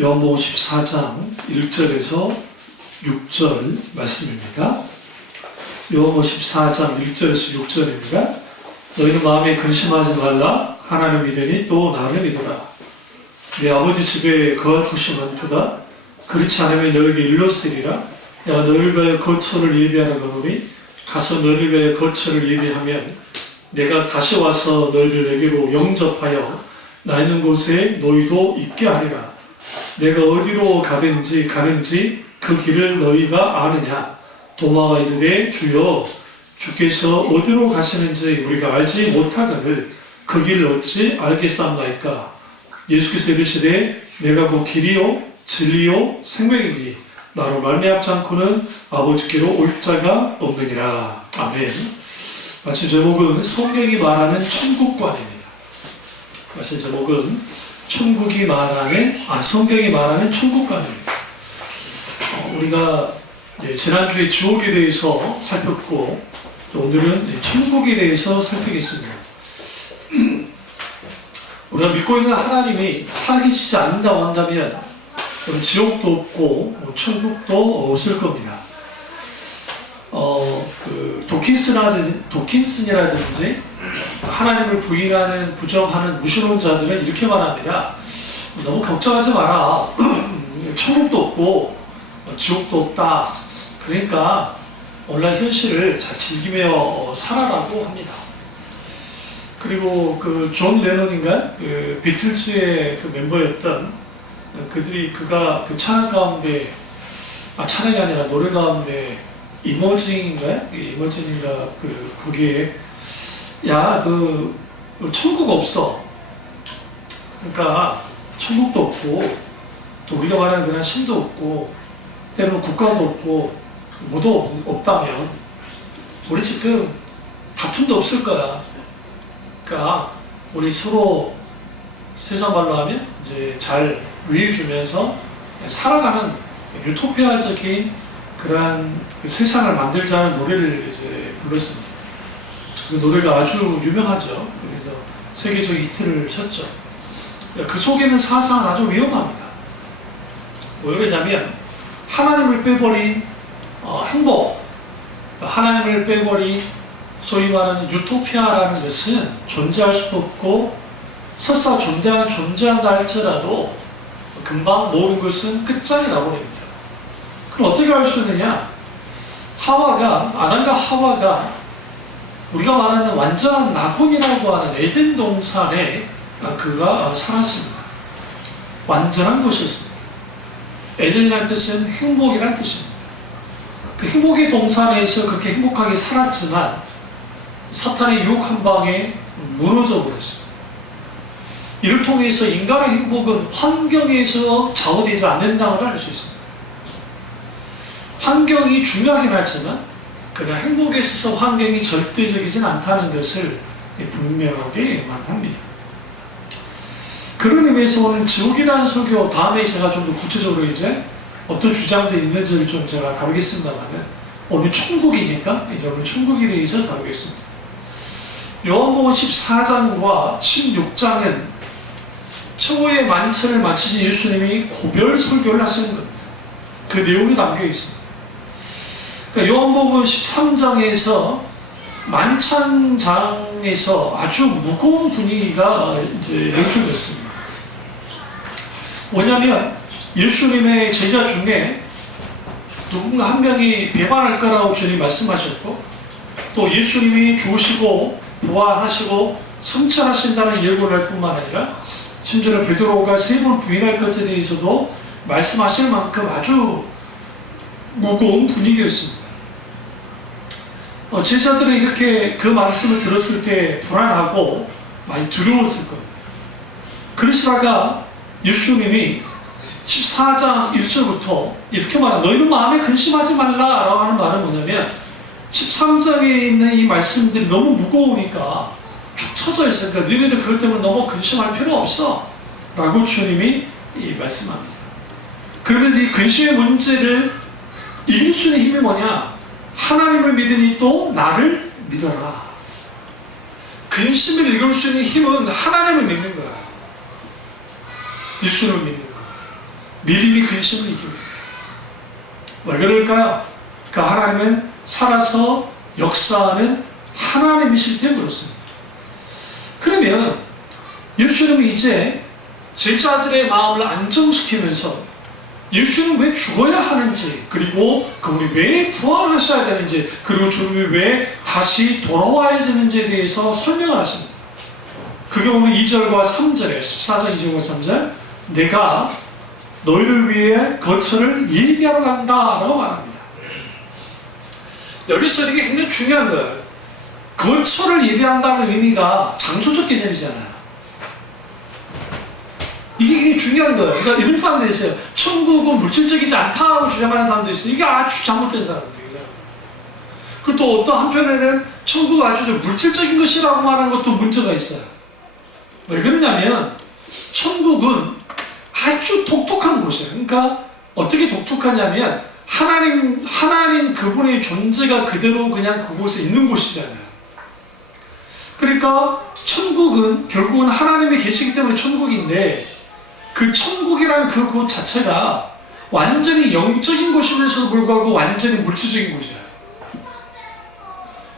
요한복음 14장 1절에서 6절 말씀입니다. 요한복음 14장 1절에서 6절입니다. 너희는 마음에 근심하지 말라. 하나님 믿으니 또 나를 믿으라. 내 아버지 집에 거할 곳이 많도다. 그렇지 않으면 너에게 일렀으리라. 내가 너희를 위하여 거처를 예비하러 가노니 가서 너희를 위하여 거처를 예비하면 내가 다시 와서 너희를 내게로 영접하여 나 있는 곳에 너희도 있게 하리라. 내가 어디로 가는지 그 길을 너희가 아느냐. 도마가 이르되 주여 주께서 어디로 가시는지 우리가 알지 못하거늘 그 길을 어찌 알겠사옵나이까. 예수께서 이르시되 내가 그 길이요 진리요 생명이니 나로 말미암지 않고는 아버지께로 올 자가 없느니라. 아멘. 말씀 제목은 성경이 말하는 천국관입니다. 말씀 제목은 성경이 말하는 천국관입니다. 우리가 지난주에 지옥에 대해서 살폈고 오늘은 천국에 대해서 살피겠습니다. 우리가 믿고 있는 하나님이 살아계시지 않는다고 한다면 지옥도 없고 천국도 없을 겁니다. 도킨슨이라든지 하나님을 부인하는 부정하는 무신론자들은 이렇게 말합니다. 너무 걱정하지 마라. 천국도 없고 지옥도 없다. 그러니까 오늘날 현실을 잘 즐기며 살아라고 합니다. 그리고 존 레논인가 비틀즈의 멤버였던 그가 찬양 가운데 찬양이 아니라 노래 가운데 이머징인가 거기에 천국 없어. 그러니까 천국도 없고 또 우리가 말하는 그런 신도 없고 때로는 국가도 없고 뭐도 없다면 우리 지금 다툼도 없을 거야. 그러니까 우리 서로 세상 말로 하면 이제 잘 위해주면서 살아가는 유토피아적인 그러한 세상을 만들자는 노래를 이제 불렀습니다. 그 노래가 아주 유명하죠. 그래서 세계적인 히트를 쳤죠. 그 속에는 사상은 아주 위험합니다. 왜 그러냐면 하나님을 빼버린 행복, 하나님을 빼버린 소위 말하는 유토피아라는 것은 존재할 수도 없고 설사 존재한다 할지라도 금방 모든 것은 끝장이 나버립니다. 그럼 어떻게 할 수 있느냐? 아담과 하와가 우리가 말하는 완전한 낙원이라고 하는 에덴 동산에 그가 살았습니다. 완전한 곳이었습니다. 에덴이라는 뜻은 행복이라는 뜻입니다. 그 행복의 동산에서 그렇게 행복하게 살았지만 사탄의 유혹 한 방에 무너져 버렸습니다. 이를 통해서 인간의 행복은 환경에서 좌우되지 않는다는 걸 알 수 있습니다. 환경이 중요하긴 하지만 그러나 행복에 있어서 환경이 절대적이진 않다는 것을 분명하게 말합니다. 그런 의미에서 오늘 지옥이라는 설교 다음에 제가 좀 더 구체적으로 이제 어떤 주장들이 있는지를 좀 제가 다루겠습니다만은 오늘 천국이니까 이제 오늘 천국에 대해서 다루겠습니다. 요한복음 14장과 16장은 최후의 만찬을 마치신 예수님이 고별 설교를 하시는 겁니다. 그 내용이 담겨 있습니다. 그러니까 요한복음 13장에서 만찬장에서 아주 무거운 분위기가 이제 연출됐습니다. 뭐냐면 예수님의 제자 중에 누군가 한 명이 배반할 거라고 주님이 말씀하셨고 또 예수님이 죽으시고 부활하시고 승천하신다는 예고를 할 뿐만 아니라 심지어는 베드로가 3번 부인할 것에 대해서도 말씀하실 만큼 아주 무거운 분위기였습니다. 제자들은 이렇게 그 말씀을 들었을 때 불안하고 많이 두려웠을 겁니다. 그러시다가 예수님이 14장 1절부터 이렇게 말합니다. 너희는 마음에 근심하지 말라라고 하는 말은 뭐냐면 13장에 있는 이 말씀들이 너무 무거우니까 축 처져 있으니까 너희들 그것 때문에 너무 근심할 필요 없어 라고 주님이 말씀합니다. 그런데 이 근심의 문제를 이길 수 있는 힘이 뭐냐? 하나님을 믿으니 또 나를 믿어라. 근심을 이길 수 있는 힘은 하나님을 믿는 거야. 예수를 믿는 거야. 믿음이 근심을 이깁니다. 왜 그럴까요? 그 하나님은 살아서 역사하는 하나님이실 때문에 그렇습니다. 그러면 예수님이 이제 제자들의 마음을 안정시키면서 예수님은 왜 죽어야 하는지, 그리고 그분이 왜 부활하셔야 되는지, 그리고 주님이 왜 다시 돌아와야 되는지에 대해서 설명을 하십니다. 그게 오늘 2절과 3절에 14장 2절과 3절, 내가 너희를 위해 거처를 예비하러 간다라고 말합니다. 여기서 이게 굉장히 중요한 거예요. 거처를 예비한다는 의미가 장소적 개념이잖아요. 이게 굉장히 중요한 거예요. 그러니까 이런 사람들이 있어요. 천국은 물질적이지 않다고 주장하는 사람도 있어요. 이게 아주 잘못된 사람들이에요. 그리고 또 어떤 한편에는 천국은 아주 물질적인 것이라고 말하는 것도 문제가 있어요. 왜 그러냐면 천국은 아주 독특한 곳이에요. 그러니까 어떻게 독특하냐면 하나님 그분의 존재가 그대로 그냥 그곳에 있는 곳이잖아요. 그러니까 천국은 결국은 하나님이 계시기 때문에 천국인데, 그 천국이라는 그 곳 자체가 완전히 영적인 곳이면서도 불구하고 완전히 물질적인 곳이에요.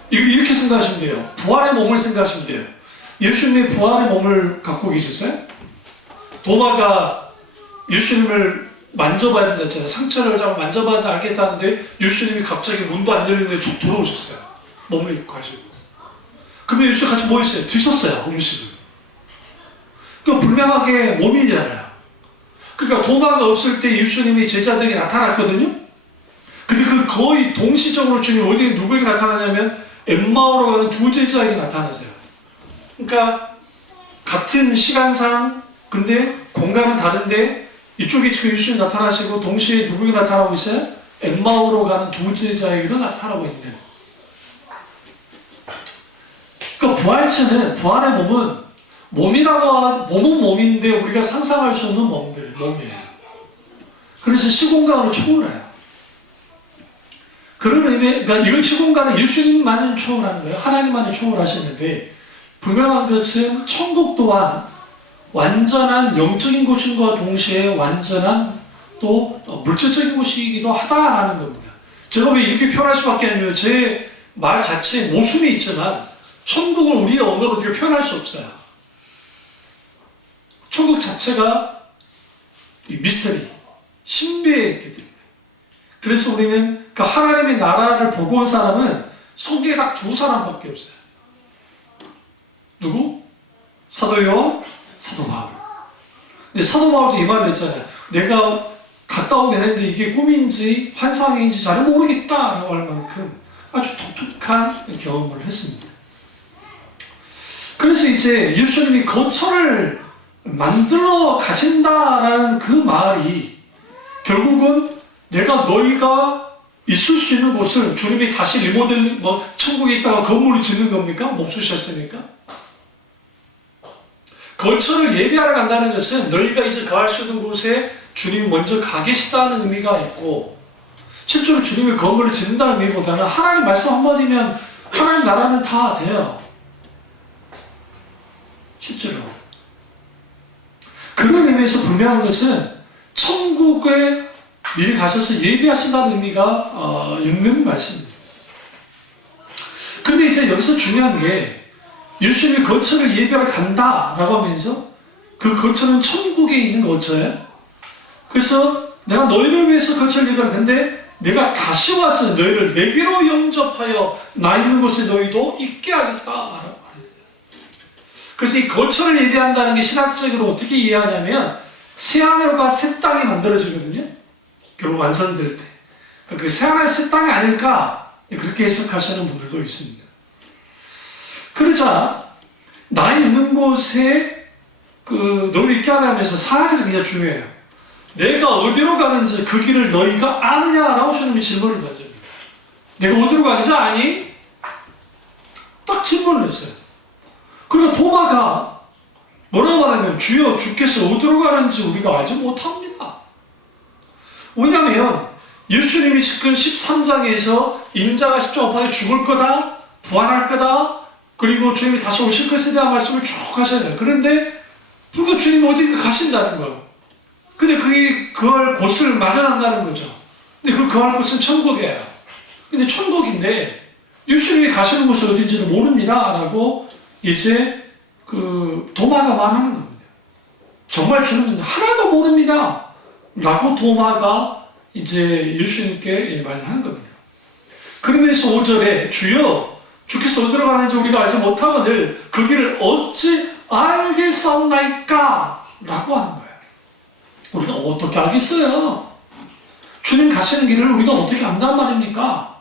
이렇게 생각하시면 돼요. 부활의 몸을 생각하시면 돼요. 예수님이 부활의 몸을 갖고 계셨어요? 도마가 예수님을 만져봐야 된다 했잖아요. 상처를 잡고 만져봐야 알겠다는데 예수님이 갑자기 문도 안 열리는데 쭉 들어오셨어요. 몸을 입고 하시고. 그러면 예수님 같이 뭐 했어요? 드셨어요, 음식을. 그러니까 분명하게 몸이잖아요. 그러니까 도마가 없을 때 예수님이 제자들에게 나타났거든요. 근데 그 거의 동시적으로 주님이 어디에 누구에게 나타나냐면 엠마오로 가는 두 제자에게 나타나세요. 그러니까 같은 시간상 근데 공간은 다른데 이쪽에 지금 예수님 나타나시고 동시에 누구에게 나타나고 있어요? 엠마오로 가는 두 제자에게도 나타나고 있는. 그러니까 부활체는, 부활의 몸은 몸은 몸인데 우리가 상상할 수 없는 몸이에요. 그래서 시공간으로 초월해요. 그런 의미, 그러니까 이건 시공간은 예수님만이 초월하는 거예요. 하나님만이 초월하시는데, 분명한 것은 천국 또한 완전한 영적인 곳인과 동시에 완전한 또 물질적인 곳이기도 하다라는 겁니다. 제가 왜 이렇게 표현할 수밖에 없냐면 제 말 자체에 모순이 있지만 천국을 우리의 언어로 어떻게 표현할 수 없어요. 천국 자체가 미스터리, 신비했기 때문에. 그래서 우리는 그 하나님의 나라를 보고 온 사람은 성경에 딱 두 사람밖에 없어요. 누구? 사도 요한, 사도 바울. 근데 사도 바울도 이 말을 했잖아요. 내가 갔다 오긴 했는데 이게 꿈인지 환상인지 잘 모르겠다라고 할 만큼 아주 독특한 경험을 했습니다. 그래서 이제 예수님이 거처를 만들어 가신다라는 그 말이 결국은 내가 너희가 있을 수 있는 곳을 주님이 다시 리모델링, 천국에 있다가 건물을 짓는 겁니까? 못 주셨으니까. 거처를 예비하러 간다는 것은 너희가 이제 거할 수 있는 곳에 주님이 먼저 가 계시다는 의미가 있고, 실제로 주님이 건물을 짓는다는 의미보다는 하나님 말씀 한마디면 하나님 나라는 다 돼요. 실제로. 그런 의미에서 분명한 것은 천국에 미리 가셔서 예비하신다는 의미가 있는 말씀입니다. 근데 이제 여기서 중요한 게 예수님이 거처를 예비하러 간다라고 하면서 그 거처는 천국에 있는 거처예요. 그래서 내가 너희를 위해서 거처를 예비하러 가는데 내가 다시 와서 너희를 내게로 영접하여 나 있는 곳에 너희도 있게 하겠다. 그래서 이 거처를 예비한다는 게 신학적으로 어떻게 이해하냐면 새하늘과 새 땅이 만들어지거든요. 결국 완성될 때. 그 새하늘 새 땅이 아닐까 그렇게 해석하시는 분들도 있습니다. 그러자 나 있는 곳에 너를 있게 하려면서 사실은 굉장히 중요해요. 내가 어디로 가는지 그 길을 너희가 아느냐라고 주님이 질문을 던집니다. 내가 어디로 가는지 아니? 딱 질문을 했어요. 그리고 도마가 뭐라고 말하면 주여 주께서 어디로 가는지 우리가 알지 못합니다. 왜냐하면 예수님이 지금 13장에서 인자가 십자가에 죽을 거다, 부활할 거다, 그리고 주님이 다시 오실 것에 대한 말씀을 쭉 하셔야 돼요. 그런데 그러니까 주님이 어디 가신다는 거예요. 근데 그걸 곳을 마련한다는 거죠. 근데 거할 곳은 천국이에요. 근데 천국인데 예수님이 가시는 곳이 어딘지를 모릅니다 라고 이제 도마가 말하는 겁니다. 정말 주는 하나도 모릅니다 라고 도마가 이제 예수님께 말을 하는 겁니다. 그러면서 5절에 주여 주께서 어디로 가는지 우리가 알지 못하거늘 그 길을 어찌 알겠사옵나이까 라고 하는 거예요. 우리가 어떻게 알겠어요? 주님 가시는 길을 우리가 어떻게 안단 말입니까?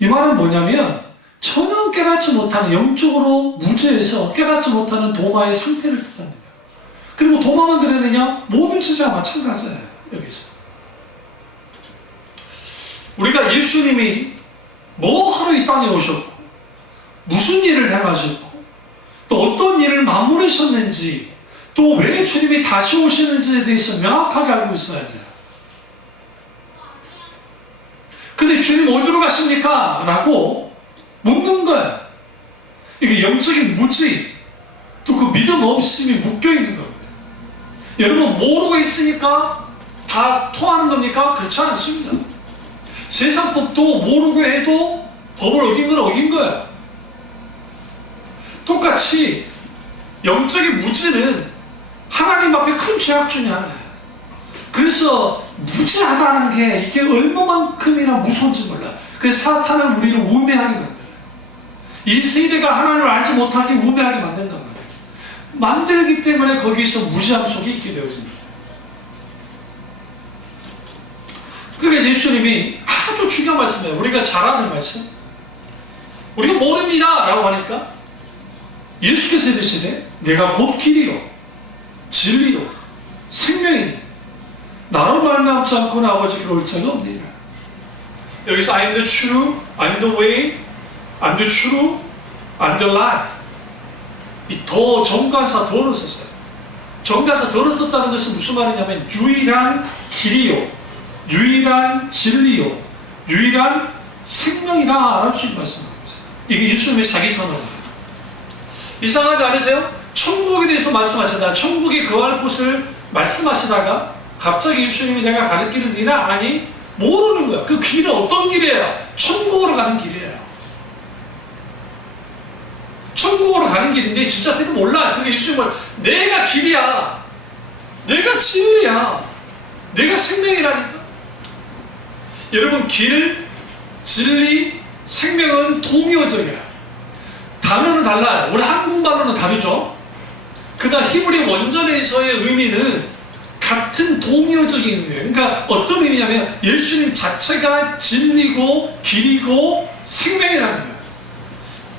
이 말은 뭐냐면 전혀 깨닫지 못하는, 영적으로 무죄해서 깨닫지 못하는 도마의 상태를 뜻합니다. 그리고 도마만 그러느냐? 모든 제자가 마찬가지예요. 여기서 우리가 예수님이 뭐 하러 이 땅에 오셨고 무슨 일을 해가지고 또 어떤 일을 마무리하셨는지 또 왜 주님이 다시 오시는지에 대해서 명확하게 알고 있어야 돼요. 근데 주님 어디로 가십니까? 라고 묻는 거예요. 이게 영적인 무지, 또 그 믿음 없음이 묶여있는 겁니다. 여러분 모르고 있으니까 다 토하는 겁니까? 그렇지 않습니다. 세상 법도 모르고 해도 법을 어긴 건 어긴 거예요. 똑같이 영적인 무지는 하나님 앞에 큰 죄악 중에 하나예요. 그래서 무지하다는 게 이게 얼마만큼이나 무서운지 몰라요. 그래서 사탄은 우리를 우매하게 만들어요. 이 세대가 하나님을 알지 못하게 우매하게 만든단 말이에요. 만들기 때문에 거기서 무지함 속에 있게 되어집니다. 그러니까 예수님이 아주 중요한 말씀이에요. 우리가 잘 아는 말씀. 우리가 모릅니다 라고 하니까 예수께서 이르시되 내가 곧 길이요 진리요 생명이니 나로 말미암지 않고는 아버지께로 올 자가 없느니라. 여기서 I am the true, I'm the way, I'm the true, I'm the life. 이 더 정관사 더를 썼어요. 정관사 더를 썼다는 것은 무슨 말이냐면 유일한 길이요, 유일한 진리요, 유일한 생명이다 라고 주님 말씀하고 있어요. 이게 예수님의 자기 선언입니다. 이상하지 않으세요? 천국에 대해서 말씀하시다가 천국에 거할 곳을 말씀하시다가 갑자기 예수님이 내가 가는 길은 니나 아니 모르는 거야. 그 길은 어떤 길이에요? 천국으로 가는 길이에요. 천국으로 가는 길인데 진짜 때는 몰라. 그게 예수님은 내가 길이야, 내가 진리야, 내가 생명이라니까. 여러분 길, 진리, 생명은 동의어적이야. 단어는 달라요. 우리 한국말로는 다르죠. 그러나 히브리 원전에서의 의미는 같은 동의어적인 의미예요. 그러니까 어떤 의미냐면 예수님 자체가 진리고 길이고 생명이라는 거예요.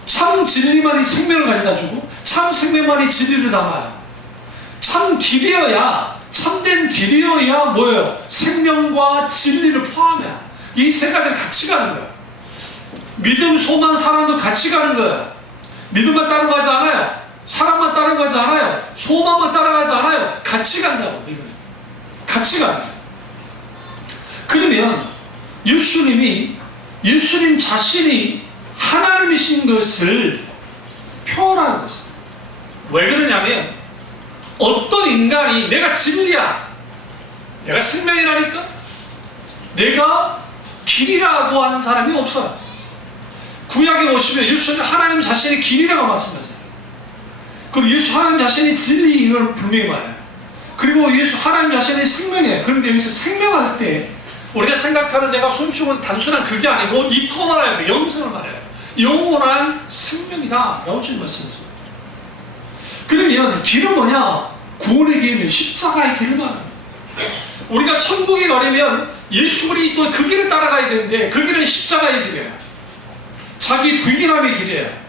참 진리만이 생명을 가져다 주고 참 생명만이 진리를 담아요. 참 길이어야, 참된 길이어야 뭐예요? 생명과 진리를 포함해요. 이 세 가지를 같이 가는 거예요. 믿음, 소망, 사랑도 같이 가는 거예요. 믿음만 따라가지 않아요. 사랑만 따라가지 않아요. 소망만 따라가지 않아요. 같이 간다고. 이건 같이 가는 거예요. 그러면 예수님 자신이 하나님이신 것을 표현하는 것입니다. 왜 그러냐면 어떤 인간이 내가 진리야, 내가 생명이라니까, 내가 길이라고 하는 사람이 없어요. 구약에 오시면 예수는 하나님 자신이 길이라고 말씀하세요. 그리고 예수 하나님 자신이 진리임을 분명히 말해요. 그리고 예수 하나님 자신이 생명이에요. 그런데 여기서 생명할 때 우리가 생각하는 내가 숨쉬는 단순한 그게 아니고 이터널한 영생을 말해요. 영원한 생명이다 라고 주님 말씀하세요. 그러면 길은 뭐냐? 구원의 길은 십자가의 길을 말합니다. 우리가 천국에 가려면 예수 그리스도의 그 길을 따라가야 되는데 그 길은 십자가의 길이에요. 자기 부인함의 길이에요.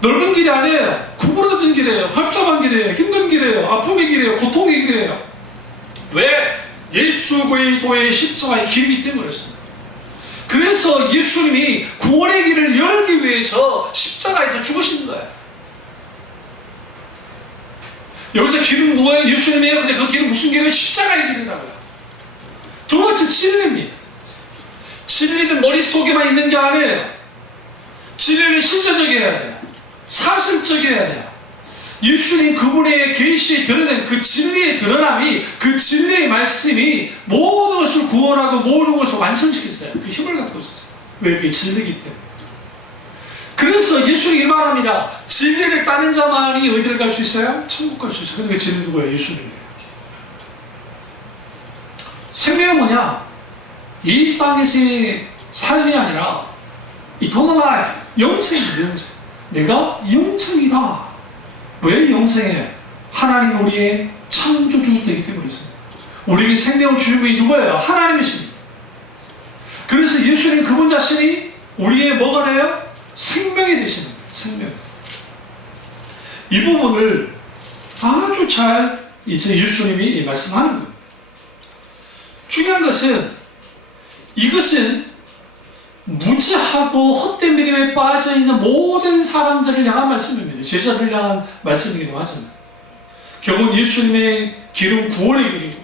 넓은 길이 아니에요. 구부러진 길이에요. 협잡한 길이에요. 힘든 길이에요. 아픔의 길이에요. 고통의 길이에요. 왜? 예수 그리스도의 십자가의 길이기 때문에 그렇습니다. 그래서 예수님이 구원의 길을 열기 위해서 십자가에서 죽으신 거예요. 여기서 길은 뭐예요? 예수님이에요. 근데 그 길은 무슨 길이에요? 십자가의 길이라고요. 두 번째 진리입니다. 진리는 머릿속에만 있는 게 아니에요. 진리는 실제적이어야 돼요. 사실적이어야 돼요. 예수님 그분의 계시에 드러낸 그 진리의 드러남이, 그 진리의 말씀이 모든 것을 구원하고 모든 것을 완성시켰어요. 그 힘을 갖고 있었어요. 왜? 그게 진리이기 때문에. 그래서 예수님이 말합니다. 진리를 따는 자만이 어디를 갈 수 있어요? 천국 갈 수 있어요. 근데 그 진리 누구예요? 예수님이에요. 생명은 뭐냐? 이 땅에서의 삶이 아니라 eternal life, 영생이다. 영생. 내가 영생이다. 왜 영생해? 하나님 우리의 창조주이기 때문에 있습니다. 우리에게 생명을 주신 분이 누구예요? 하나님이십니다. 그래서 예수님 그분 자신이 우리의 뭐가 돼요? 생명이 되시는 거예요. 생명. 이 부분을 아주 잘 이제 예수님이 말씀하는 거예요. 중요한 것은 이것은 무지하고 헛된 믿음에 빠져있는 모든 사람들을 향한 말씀입니다. 제자들을 향한 말씀이기도 하잖아요. 결국 예수님의 길은 구원의 길이고,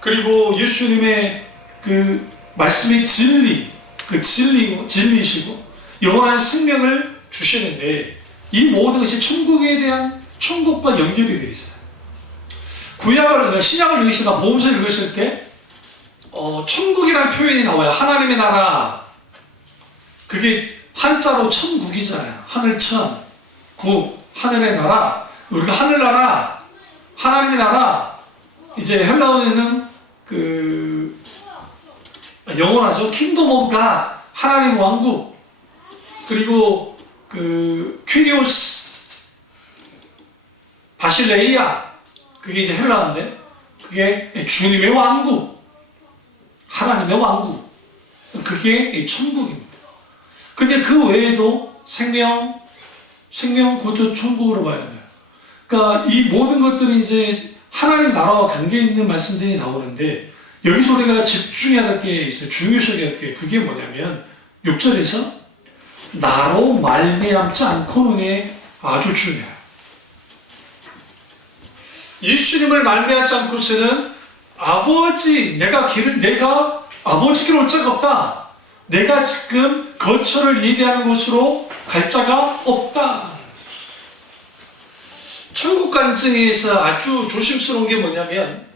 그리고 예수님의 그 말씀의 진리, 그 진리이시고 영원한 생명을 주시는데, 이 모든 것이 천국에 대한, 천국과 연결이 되어 있어요. 신약을 읽으시다 복음서를 읽으실 때 천국이라는 표현이 나와요. 하나님의 나라. 그게 한자로 천국이잖아요. 하늘천, 국, 하늘의 나라. 우리가 하늘나라, 하나님의 나라. 이제 헬라어에는 그 영원하죠. 킹덤 오브 갓, 하나님 왕국. 그리고 그 퀴리오스 바실레이아, 그게 이제 헬라어인데 그게 주님의 왕국, 하나님의 왕국. 그게 천국입니다. 근데 그 외에도 생명 그것도 천국으로 봐야 돼요. 그러니까 이 모든 것들이 이제 하나님 나라와 관계 있는 말씀들이 나오는데, 여기서 우리가 집중해야 될 게 있어요. 중요시해야 될 게, 그게 뭐냐면 6절에서 나로 말미암지 않고는에 아주 중요해요. 예수님을 말미암지 않고서는 내가 아버지 길 올 자가 없다. 내가 지금 거처를 예비하는 곳으로 갈 자가 없다. 천국 간증에서 아주 조심스러운 게 뭐냐면,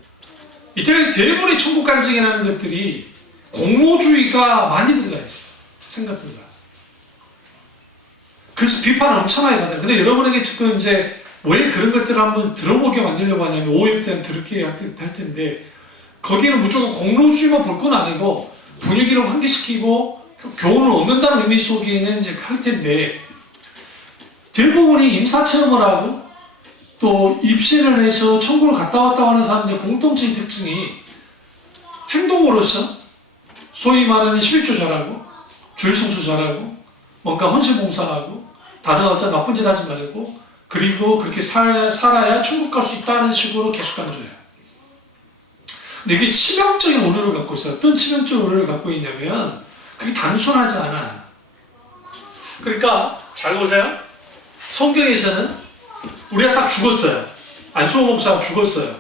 이때 대부분의 천국 간증이라는 것들이 공로주의가 많이 들어가 있어요. 생각보다. 그래서 비판을 엄청 많이 받아요. 근데 여러분에게 지금 이제 왜 그런 것들을 한번 들어보게 만들려고 하냐면, 5회 때는 그렇게 할 텐데, 거기는 무조건 공로주의만 볼 건 아니고 분위기를 환기시키고 교훈을 얻는다는 의미 속에는 이제 할 텐데, 대부분이 임사체험을 하고 또 입신을 해서 천국을 갔다 왔다 하는 사람들의 공통적인 특징이 행동으로서 소위 말하는 11조 잘하고 주일성수 잘하고 뭔가 헌신봉사하고 다른 어떤 나쁜 짓 하지 말고, 그리고 그렇게 살아야 천국 갈 수 있다는 식으로 계속 강조해요. 근데 이게 치명적인 오류를 갖고 있어요. 어떤 치명적인 오류를 갖고 있냐면, 그게 단순하지 않아. 그러니까 잘 보세요. 성경에서는 우리가 딱 죽었어요. 안수호 목사가 죽었어요.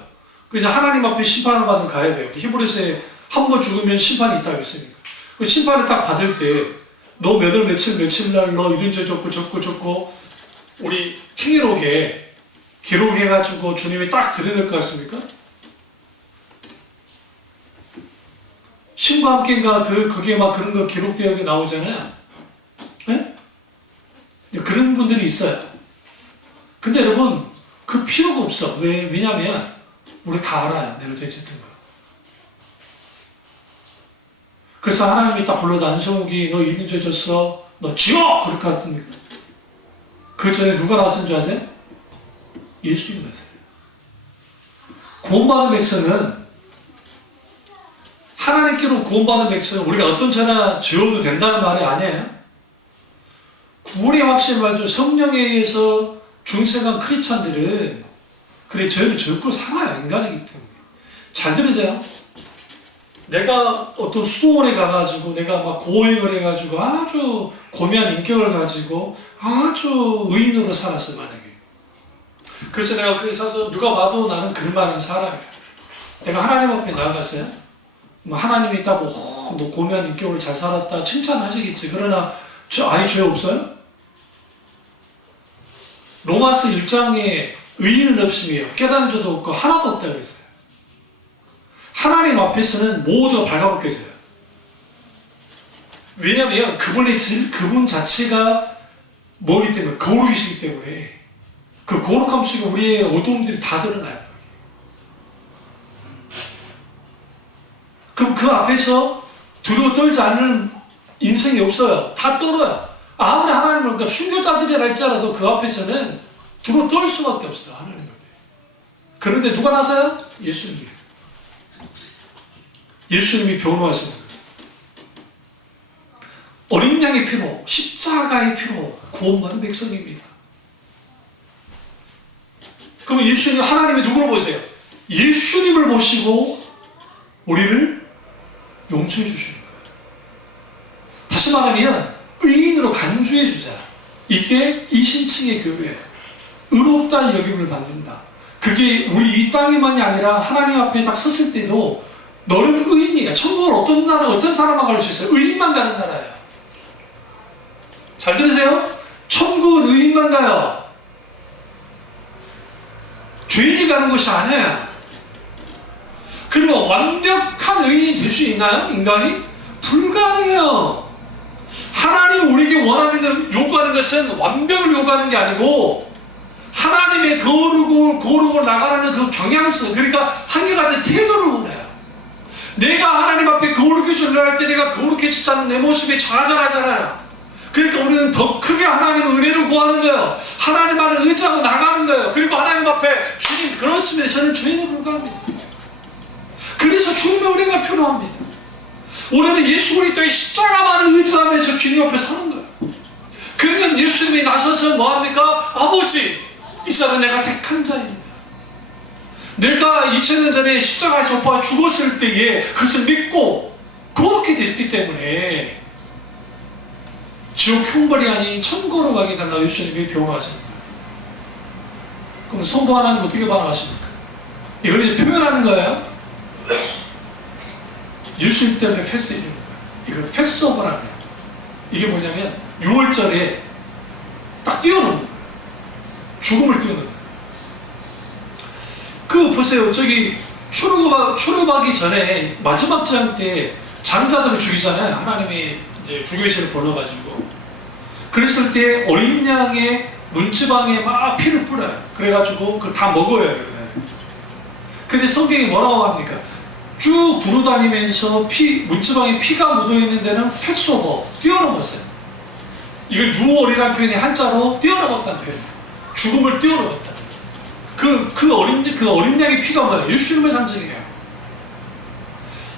그래서 하나님 앞에 심판을 받으러 가야 돼요. 히브리서에 한 번 죽으면 심판이 있다고 했으니까. 그 심판을 딱 받을 때, 너 몇 월 며칠 날 너 이런 죄 졌고 우리 행위록에 기록해가지고 주님이 딱 드려야 될 것 같습니까? 신과 함께인가 거기에 막 그런 거 기록되어 나오잖아요. 네? 그런 분들이 있어요. 근데 여러분, 그 필요가 없어. 왜냐면 우리 다 알아요. 내가 죄 짓던 거. 그래서 하나님이 딱 불러도 안성욱이 너 이런 죄 졌어. 너 지옥! 그렇게 하십니까? 그 전에 누가 나왔는 줄 아세요? 예수님이 나왔어요. 구원받은 백성은, 하나님께로 구원받은 백성은 우리가 어떤 죄나 지어도 된다는 말이 아니에요. 구원의 확신을 가지고 성령에 의해서 중생한 크리스찬들은 그래 죄를 짓고 살아요. 인간이기 때문에. 잘 들으세요. 내가 어떤 수도원에 가가지고 내가 막 고행을 해가지고 아주 고매한 인격을 가지고 아주 의인으로 살았어, 만약에. 그래서 내가 그렇게 사서 누가 봐도 나는 그만한 사람이야. 내가 하나님 앞에 나아갔어요. 하나님이 있다고 너 고매한 인격으로 잘 살았다 칭찬하시겠지. 그러나 아니 죄 없어요? 로마서 1장에 의인은 없음이에요. 깨달은 자도 없고 하나도 없다고 했어요. 하나님 앞에서는 모두가 발가벗겨져요. 왜냐하면 그분 자체가 뭐기 때문에, 거룩이시기 때문에 그 거룩함 속에 우리의 어두움들이 다 드러나요. 그럼 그 앞에서 두려워 떨지 않는 인생이 없어요. 다 떨어요. 아무리 하나님을, 그러니까 순교자들이라 할지라도 그 앞에서는 두려워 떨 수밖에 없어요. 하나님 앞에. 그런데 누가 나서요? 예수님이. 예수님이 변호하시는 거예요. 어린 양의 피로, 십자가의 피로 구원받은 백성입니다. 그럼 예수님, 하나님이 누구를 보세요? 예수님을 모시고 우리를 용서해 주시는 거예요. 다시 말하면 의인으로 간주해 주세요. 이게 이신층의 교회예요. 의롭다 여김을 받는다. 그게 우리 이 땅에만이 아니라 하나님 앞에 딱 섰을 때도 너는 의인이야. 천국을 어떤 나라, 어떤 사람만 갈 수 있어요? 의인만 가는 나라예요. 잘 들으세요? 천국은 의인만 가요. 죄인이 가는 곳이 아니에요. 그리고 완벽한 의인이 될 수 있나요? 인간이? 불가능해요. 하나님이 우리에게 요구하는 것은 완벽을 요구하는 게 아니고 하나님의 거룩을 나가는 그 경향성, 그러니까 한결같은 태도를 원해요. 내가 하나님 앞에 거룩해지려 할 때 내가 거룩해지지 않는 내 모습에 좌절하잖아요. 그러니까 우리는 더 크게 하나님의 은혜를 구하는 거예요. 하나님 안에 의지하고 나가는 거예요. 그리고 하나님 앞에 주님, 그렇습니다. 저는 주인에 불과합니다. 그래서 주님의 은혜가 필요합니다. 우리는 예수 그리스도의 십자가만을 의지하면서 주님 앞에 서는 거예요. 그러면 예수님이 나서서 뭐합니까? 아버지, 이 자는 내가 택한 자입니다. 내가 2000년 전에 십자가에서 오빠가 죽었을 때에 그것을 믿고 그렇게 됐기 때문에 지옥 형벌이 아닌 천국으로 가게 달라고 예수님이 변호하시는 거예요. 그럼 성도 하나님 어떻게 반응하십니까? 이걸 이제 표현하는 거예요. 예수님 때문에 패스해 주는 거예요. 이걸 패스오버라는 거예요. 이게 뭐냐면 6월절에 딱 띄워놓는 거예요. 죽음을 띄워놓는 거예요. 그 보세요. 저기 출애굽하기 전에 마지막 장 때 장자들을 죽이잖아요. 하나님이 이제 주교회를 벌어가지고. 그랬을 때 어린 양의 문지방에 막 피를 뿌려요. 그래가지고 그걸 다 먹어요. 근데 성경이 뭐라고 합니까? 쭉 두루다니면서 문지방에 피가 묻어있는 데는 패스오버, 뛰어넘었어요. 이걸 유월이라는 표현이 한자로 뛰어넘었다는 표현이에요. 죽음을 뛰어넘었다. 그 어린 양의 피가 뭐예요? 예수님의 상징이에요.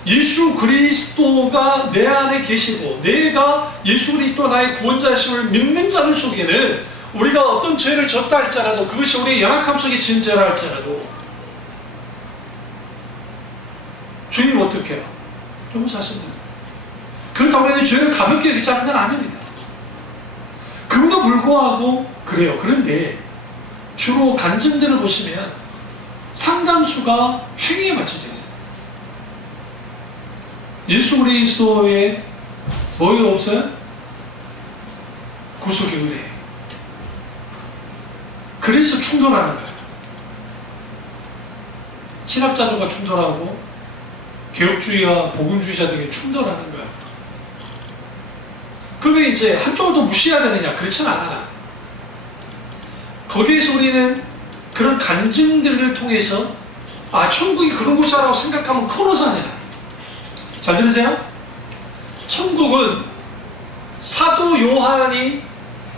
예수 그리스도가 내 안에 계시고 내가 예수 그리스도 나의 구원자심을 믿는 자들 속에는 우리가 어떤 죄를 졌다 할지라도 그것이 우리의 연약함 속에 지은 죄라 할지라도 주님 어떻게 해요? 용서하신다. 그렇다고 해도 죄를 가볍게 여기자는 건 아닙니다. 그럼에도 불구하고 그래요. 그런데 주로 간증들을 보시면 상당수가 행위에 맞춰져 있어요. 예수 그리스도의 뭐가 없어요? 구속의 은혜. 그래서 충돌하는 거예요. 신학자들과 충돌하고 개혁주의와 복음주의자들에게 충돌하는 거예요. 그러면 이제 한쪽을 더 무시해야 되느냐? 그렇진 않아. 거기에서 우리는 그런 간증들을 통해서 천국이 그런 곳이라고 생각하면 큰 오산이야. 잘 들으세요? 천국은 사도 요한이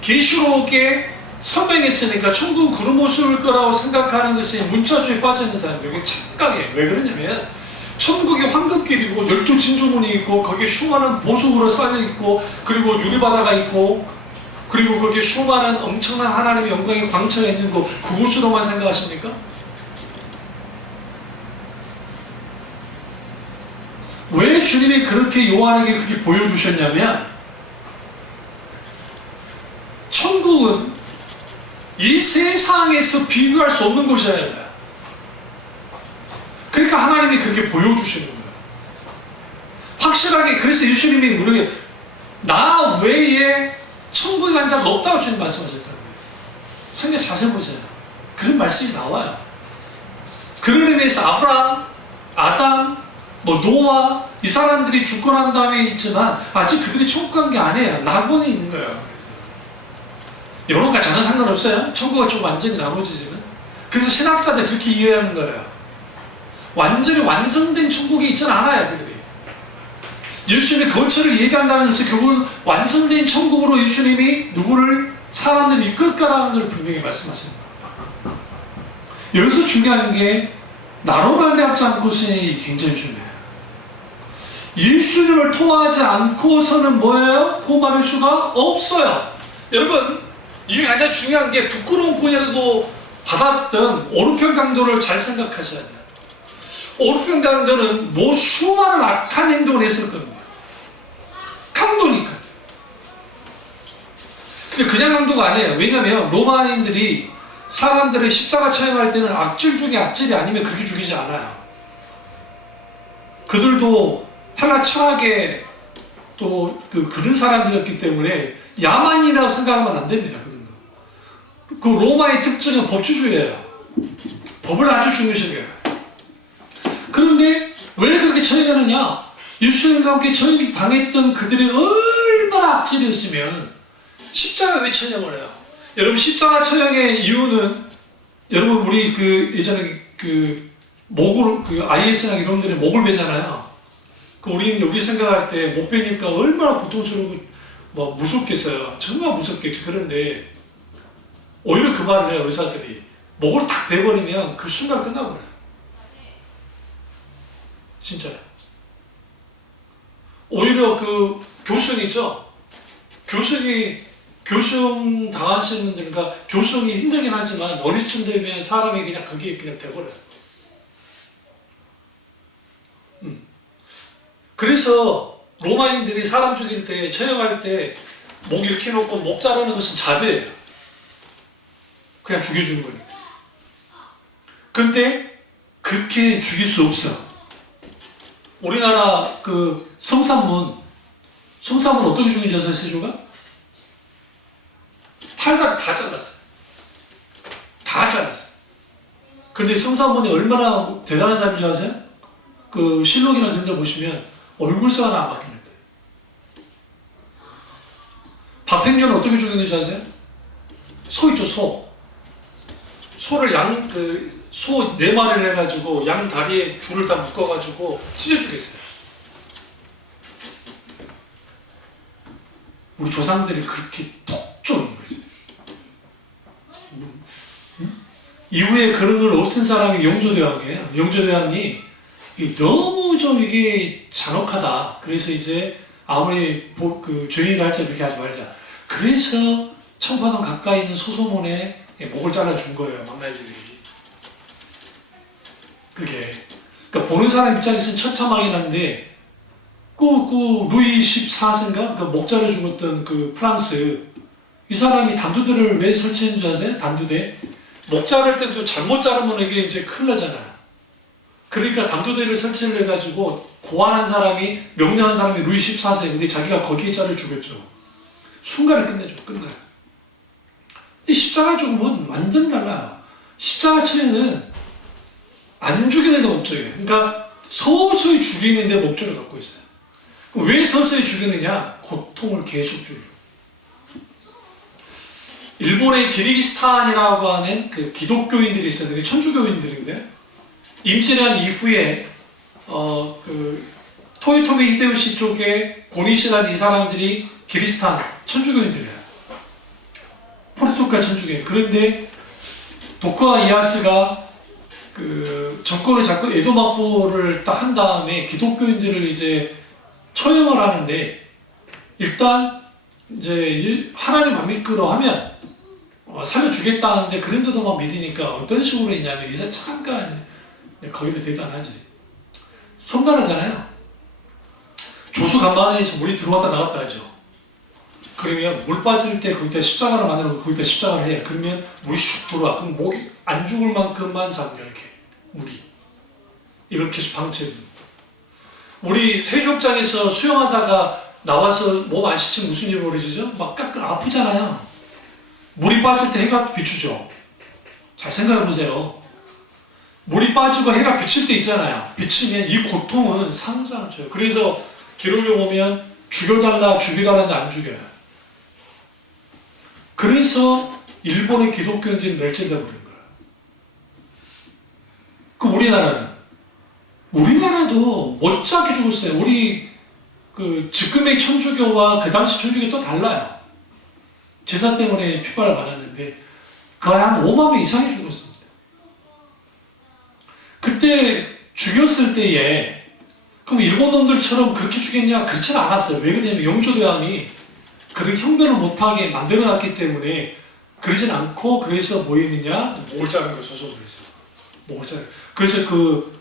계시록에 선명했으니까 천국은 그런 모습일 거라고 생각하는 것이 문자주의에 빠져있는 사람들이 착각해요. 왜 그러냐면 천국이 황금길이고 12진주문이 있고 거기에 수많은 보석으로 쌓여있고 그리고 유리바다가 있고 그리고 거기에 수많은 엄청난 하나님의 영광의 광채가 있는 그곳으로만 생각하십니까? 왜 주님이 그렇게 요한에게 그렇게 보여주셨냐면 천국은 이 세상에서 비교할 수 없는 곳이에요. 그러니까 하나님이 그렇게 보여주시는 거예요. 확실하게. 그래서 예수님이 우리에게 나 외에 천국에 간 자가 없다고 주님 말씀하셨다는 거예요. 성경 자세히 보세요. 그런 말씀이 나와요. 그런 의미에서 아브라함, 아담, 노아 이 사람들이 죽고 난 다음에 있지만 아직 그들이 천국 간 게 아니에요. 낙원에 있는 거예요. 그래서 이런가 전혀 상관없어요. 천국과 좀 완전히 나눠지지만. 그래서 신학자들 그렇게 이해하는 거예요. 완전히 완성된 천국이 있지는 않아요. 그들이. 예수님의 거처를 예비한다는 것은 결국 완성된 천국으로 예수님이 누구를 사람들을 이끌 거라는 걸 분명히 말씀하시는 거예요. 여기서 중요한 게 나로 말미암지 않고서는 굉장히 중요해요. 예수님을 통하지 않고서는 뭐예요? 구원받을 수가 없어요. 여러분, 이게 가장 중요한 게 부끄러운 구원이라도 받았던 오르편 강도를 잘 생각하셔야 돼요. 오르편 강도는 수많은 악한 행동을 했을 겁니다. 강도니까. 근데 그냥 강도가 아니에요. 왜냐하면 로마인들이 사람들을 십자가 처형할 때는 악질 중에 악질이 아니면 그렇게 죽이지 않아요. 그들도 헬라 철학에 또 그런 사람들이었기 때문에 야만이라고 생각하면 안 됩니다. 그 로마의 특징은 법주주의예요. 법을 아주 중요시 여겨요. 그런데 왜 그렇게 처형하느냐? 예수님과 함께 처형당했던 그들이 얼마나 악질이었으면 십자가 왜 처형을 해요? 여러분 십자가 처형의 이유는 여러분 우리 예전에 목을 IS나 이런 데는 목을 베잖아요. 우리 생각할 때 못 베니까 얼마나 고통스러우고 무섭겠어요. 정말 무섭겠죠. 그런데 오히려 그 말을 해요. 의사들이 목을 탁 베버리면 그 순간 끝나버려요. 진짜요. 오히려 교수형 있죠. 교수형 당하시는 분들, 그러니까 교수형이 힘들긴 하지만 어릴 쯤 되면 사람이 그냥 그게 그냥 돼버려요. 그래서 로마인들이 사람 죽일 때, 처형할 때 목 이렇게 놓고 목 자르는 것은 자비예요. 그냥 죽여주는 거니까. 근데 그렇게 죽일 수 없어. 우리나라 성산문 어떻게 죽인지 아세요? 세조가? 팔다리 다 잘랐어요. 다 잘랐어요. 근데 성산문이 얼마나 대단한 사람인지 아세요? 실록이나 그런 데 보시면 얼굴살 하나 안 바뀌는데. 박팽년은 어떻게 죽였는지 아세요? 소 있죠, 소. 소를 소 4마리를 해가지고 양 다리에 줄을 다 묶어가지고 찢어 죽였어요. 우리 조상들이 그렇게 톡 쫓는 거지. 이후에 그런 걸 없앤 사람이 영조대왕이에요. 영조대왕이 너무 좀 이게 잔혹하다. 그래서 이제 아무리 죄인을 할지 그렇게 하지 말자. 그래서 청파동 가까이 있는 소소문에 목을 잘라준 거예요. 망나니들이. 그게. 그러니까 보는 사람 입장에서는 처참하긴 한데 루이 14세인가? 목 자르 죽었던 프랑스 이 사람이 단두대를 왜 설치했는 줄 아세요? 단두대. 목 자를 때도 잘못 자르면 이게 이제 큰일 나잖아요. 그러니까 단두대를 설치를 해가지고 고안한 사람이, 명령한 사람이 루이 14세. 근데 자기가 거기에 자를 죽였죠. 순간에 끝내죠. 끝나요. 근데 십자가 죽으면 완전 달라요. 십자가 처형은 안 죽이는데 목적이에요. 그러니까 서서히 죽이는데 목적을 갖고 있어요. 왜 서서히 죽이느냐? 고통을 계속 주려고. 일본의 기르기스탄이라고 하는 기독교인들이 있었는데, 천주교인들인데, 임진왜란 이후에 토요토미 히데요시 쪽에 고니시라는 이 사람들이 기르기스탄 천주교인들이에요. 포르투갈 천주교인. 그런데 도쿠가와 이에야스가 정권을 잡고 에도 막부를 딱 한 다음에 기독교인들을 이제 처형을 하는데, 일단 이제 하나님 안 믿기로 하면 살려주겠다는데, 그런데도 막 믿으니까 어떤 식으로 했냐면, 이제 잠깐 거기도 대단하지. 선단하잖아요. 조수 간만에서 물이 들어왔다 나갔다 하죠. 그러면 물 빠질 때 거기다 십자가를 만들고 거기다 십자가를 해. 그러면 물이 슉 들어와. 그럼 목이 안 죽을 만큼만 잡냐, 이렇게. 물이. 이걸 계속 방치해요. 우리 해수욕장에서 수영하다가 나와서 몸 안 씻으면 무슨 일이 벌어지죠? 막 아프잖아요. 물이 빠질 때 해가 비추죠. 잘 생각해 보세요. 물이 빠지고 해가 비칠 때 있잖아요. 비치면 이 고통은 상상을 줘요. 그래서 기록을 보면 죽여달라 죽여달라는데 안 죽여요. 그래서 일본의 기독교인들이 멸절되어 버린 거예요. 그럼 우리나라도 못지않게 죽었어요. 우리 그 지금의 천주교와 그 당시 천주교 또 달라요. 제사 때문에 핍박을 받았는데 거의 한 5만 명 이상이 죽었습니다. 그때 죽였을 때에 그럼 일본 놈들처럼 그렇게 죽였냐? 그렇지는 않았어요. 왜 그러냐면 영조대왕이 그렇게 형벌을 못하게 만들어놨기 때문에 그러진 않고 그래서 뭐 했느냐? 목을 자른 거 소속으로 해서 목을 자른. 그래서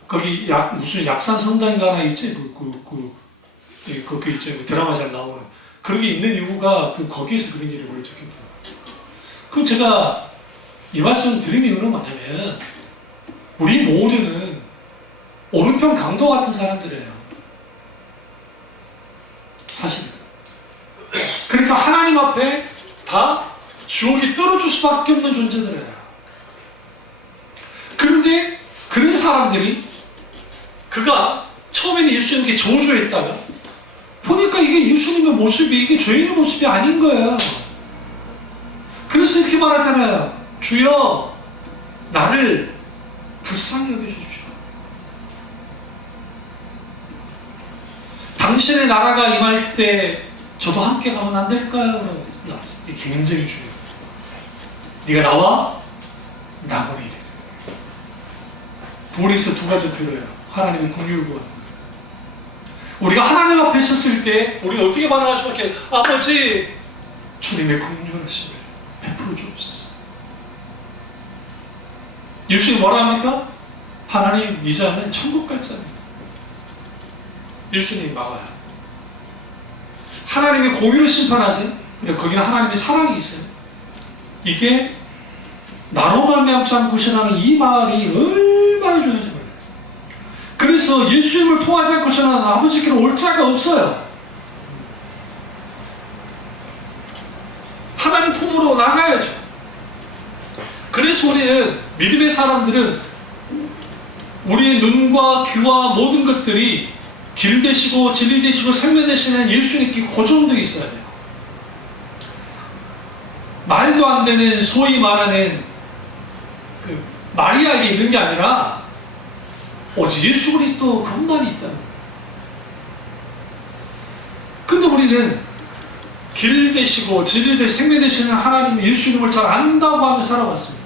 거기 무슨 약산 성당인가 하나 있지? 그 있죠. 드라마 잘 나오는 그런 게 있는 이유가 거기에서 그런 일이 벌어졌기 때문에. 그럼 제가 이 말씀 드린 이유는 뭐냐면 우리 모두는 오른편 강도 같은 사람들이에요. 사실은. 그러니까 하나님 앞에 다 주옥이 떨어질 수밖에 없는 존재들이에요. 그런데 그런 사람들이 그가 처음에는 예수님께 저주했다가 보니까 이게 예수님의 모습이 이게 죄인의 모습이 아닌 거예요. 그래서 이렇게 말하잖아요. 주여 나를 불쌍히 여겨주십시오. 당신의 나라가 임할 때 저도 함께 가면 안 될까요? 라고 했습니다. 이게 굉장히 중요해요. 네가 나와 나보내 이래. 부활에서 두 가지 필요해요. 하나님의 긍휼을 구하는 거예요. 우리가 하나님 앞에 섰을 때 우리는 어떻게 반응할 수밖에 아버지 주님의 긍휼하심을 베풀어 주옵소서. 예수님이 뭐라 합니까? 하나님 이 자는 천국 갈 자입니다. 예수님이 막아요. 하나님이 공의를 심판하세요. 근데 거기는 하나님의 사랑이 있어요. 이게 나로 말미암지 않고서라는 이 말이 얼마나 중요한지 몰라요. 그래서 예수님을 통하지 않고서는 아버지께로 올 자가 없어요. 하나님 품으로 나가야죠. 그래서 우리는 믿음의 사람들은 우리의 눈과 귀와 모든 것들이 길 되시고 진리 되시고 생명 되시는 예수님께 고정되어 있어야 돼요. 말도 안 되는 소위 말하는 그 마리아에게 있는 게 아니라 오직 예수 그리스도 그분만이 있다는 거예요. 근데 우리는 길 되시고 진리 되시고 생명 되시는 하나님 예수님을 잘 안다고 하며 살아왔습니다.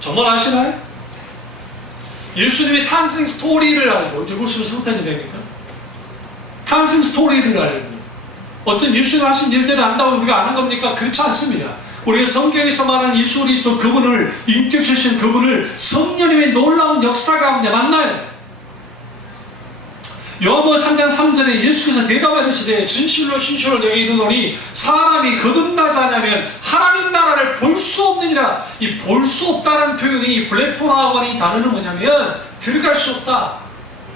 정말 아시나요? 예수님의 탄생 스토리를 알고 이제 보시면 성탄이 되니까 탄생 스토리를 알고 어떤 예수님 하신 일들을 안다고 우리가 아는 겁니까? 그렇지 않습니다. 우리가 성경에서 말하는 예수 그리스도 그분을 인격체신 그분을 성령님의 놀라운 역사 가운데 만나요. 요한복음 3장 3절에 예수께서 대답하시되 진실로 진실로 내게 이르노니 사람이 거듭나지 않으면 하나님 나라를 볼 수 없느니라. 이 볼 수 없다는 표현이 블랙포라고 하는 이 단어는 뭐냐면 들어갈 수 없다.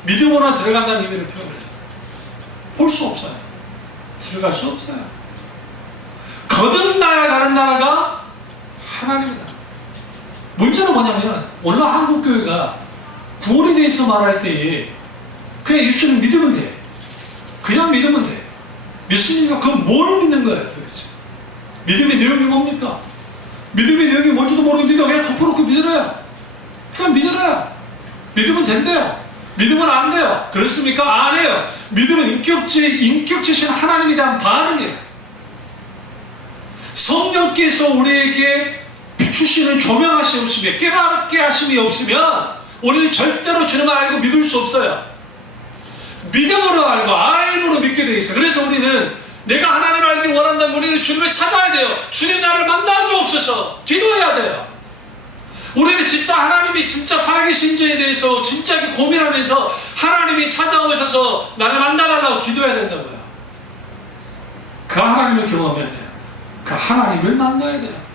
믿음으로 들어간다는 의미를 표현해요. 볼 수 없어요. 들어갈 수 없어요. 거듭나야 가는 나라가 하나님이다. 문제는 뭐냐면 오늘 한국교회가 부활에 대해서 말할 때에 그냥 예수님 믿으면 돼. 그냥 믿으면 돼. 믿습니까? 그럼 뭘 믿는 거예요 도대체? 믿음의 내용이 뭡니까? 믿음의 내용이 뭔지도 모르는데 그냥 덮어놓고 믿으래요. 그냥 믿으래요. 믿으면 된대요. 믿으면 안 돼요. 그렇습니까? 안 해요. 믿음은 인격체신 하나님에 대한 반응이에요. 성령께서 우리에게 비추시는 조명하심이 없으면 깨닫게 하심이 없으면 우리는 절대로 주님을 알고 믿을 수 없어요. 믿음으로 알고 알므로 믿게 되어 있어요. 그래서 우리는 내가 하나님을 알기 원한다면 우리는 주님을 찾아야 돼요. 주님 나를 만나 주옵소서. 기도해야 돼요. 우리는 진짜 하나님이 진짜 살아계신지에 대해서 진짜 고민하면서 하나님이 찾아오셔서 나를 만나달라고 기도해야 된다고요. 그 하나님을 경험해야 돼요. 그 하나님을 만나야 돼요.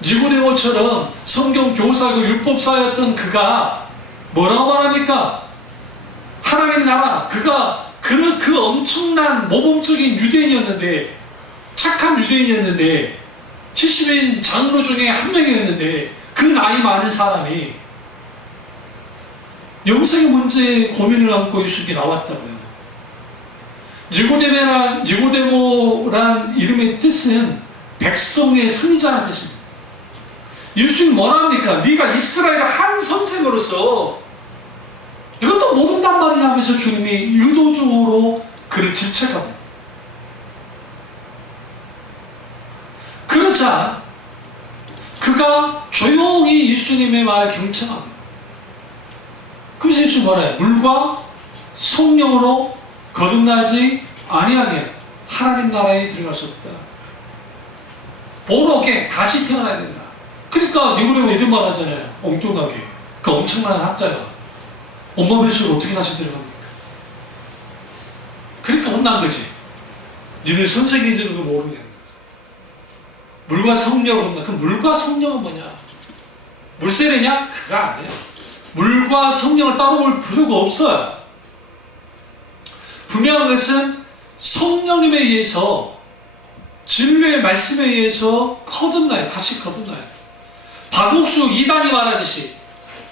니고데모처럼 성경 교사고 율법사였던 그가 뭐라고 말합니까? 하나님 나라, 그가 그 엄청난 모범적인 유대인이었는데, 착한 유대인이었는데, 70인 장로 중에 한 명이었는데 그 나이 많은 사람이 영생의 문제에 고민을 안고 예수님께 나왔다고요. 니고데모란 이름의 뜻은 백성의 승자라는 뜻입니다. 예수님 뭐랍니까? 네가 이스라엘 한 선생으로서 이것도 모른단 말이냐 하면서 주님이 의도적으로 그를 질책합니다. 그러자 그가 조용히 예수님의 말에 경청합니다. 그래서 예수님 뭐래요? 물과 성령으로 거듭나지 아니하면 하나님 나라에 들어갈 수 없다. 보로게 다시 태어나야 된다. 그러니까 니고데모 이런 말 하잖아요. 엉뚱하게. 그 엄청난 학자가 엄마 뱃속에 어떻게 다시 들어갑니까? 그러니까 혼난 거지. 니네 선생님들도 그걸 모르겠는 거지. 물과 성령을 본다. 그럼 물과 성령은 뭐냐? 물세례냐? 그거 아니에요. 물과 성령을 따로 볼 필요가 없어요. 분명한 것은 성령님에 의해서 진리의 말씀에 의해서 거듭나요. 다시 거듭나요. 박옥수 이단이 말하듯이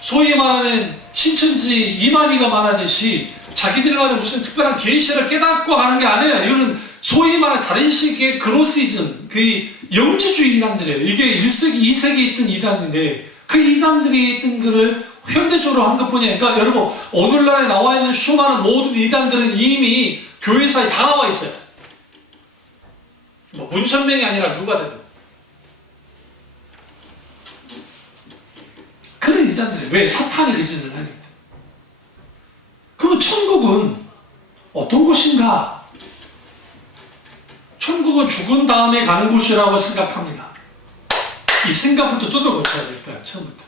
소위 말하는 신천지 이만희가 말하듯이 자기들만의 무슨 특별한 계시를 깨닫고 하는 게 아니에요. 이거는 소위 말하는 다른 식의 그노시즘, 그 영지주의 이단들이에요. 이게 1세기, 2세기에 있던 이단인데 그 이단들이 있던 거를 현대적으로 한 것뿐이에요. 그러니까 여러분 오늘날에 나와 있는 수많은 모든 이단들은 이미 교회사에 다 나와 있어요. 뭐 문선명이 아니라 누가 돼도. 그런 이단들이 왜 사탄이 그 짓을 하니까. 그럼 천국은 어떤 곳인가? 천국은 죽은 다음에 가는 곳이라고 생각합니다. 이 생각부터 뜯어고쳐야 될 거야, 처음부터.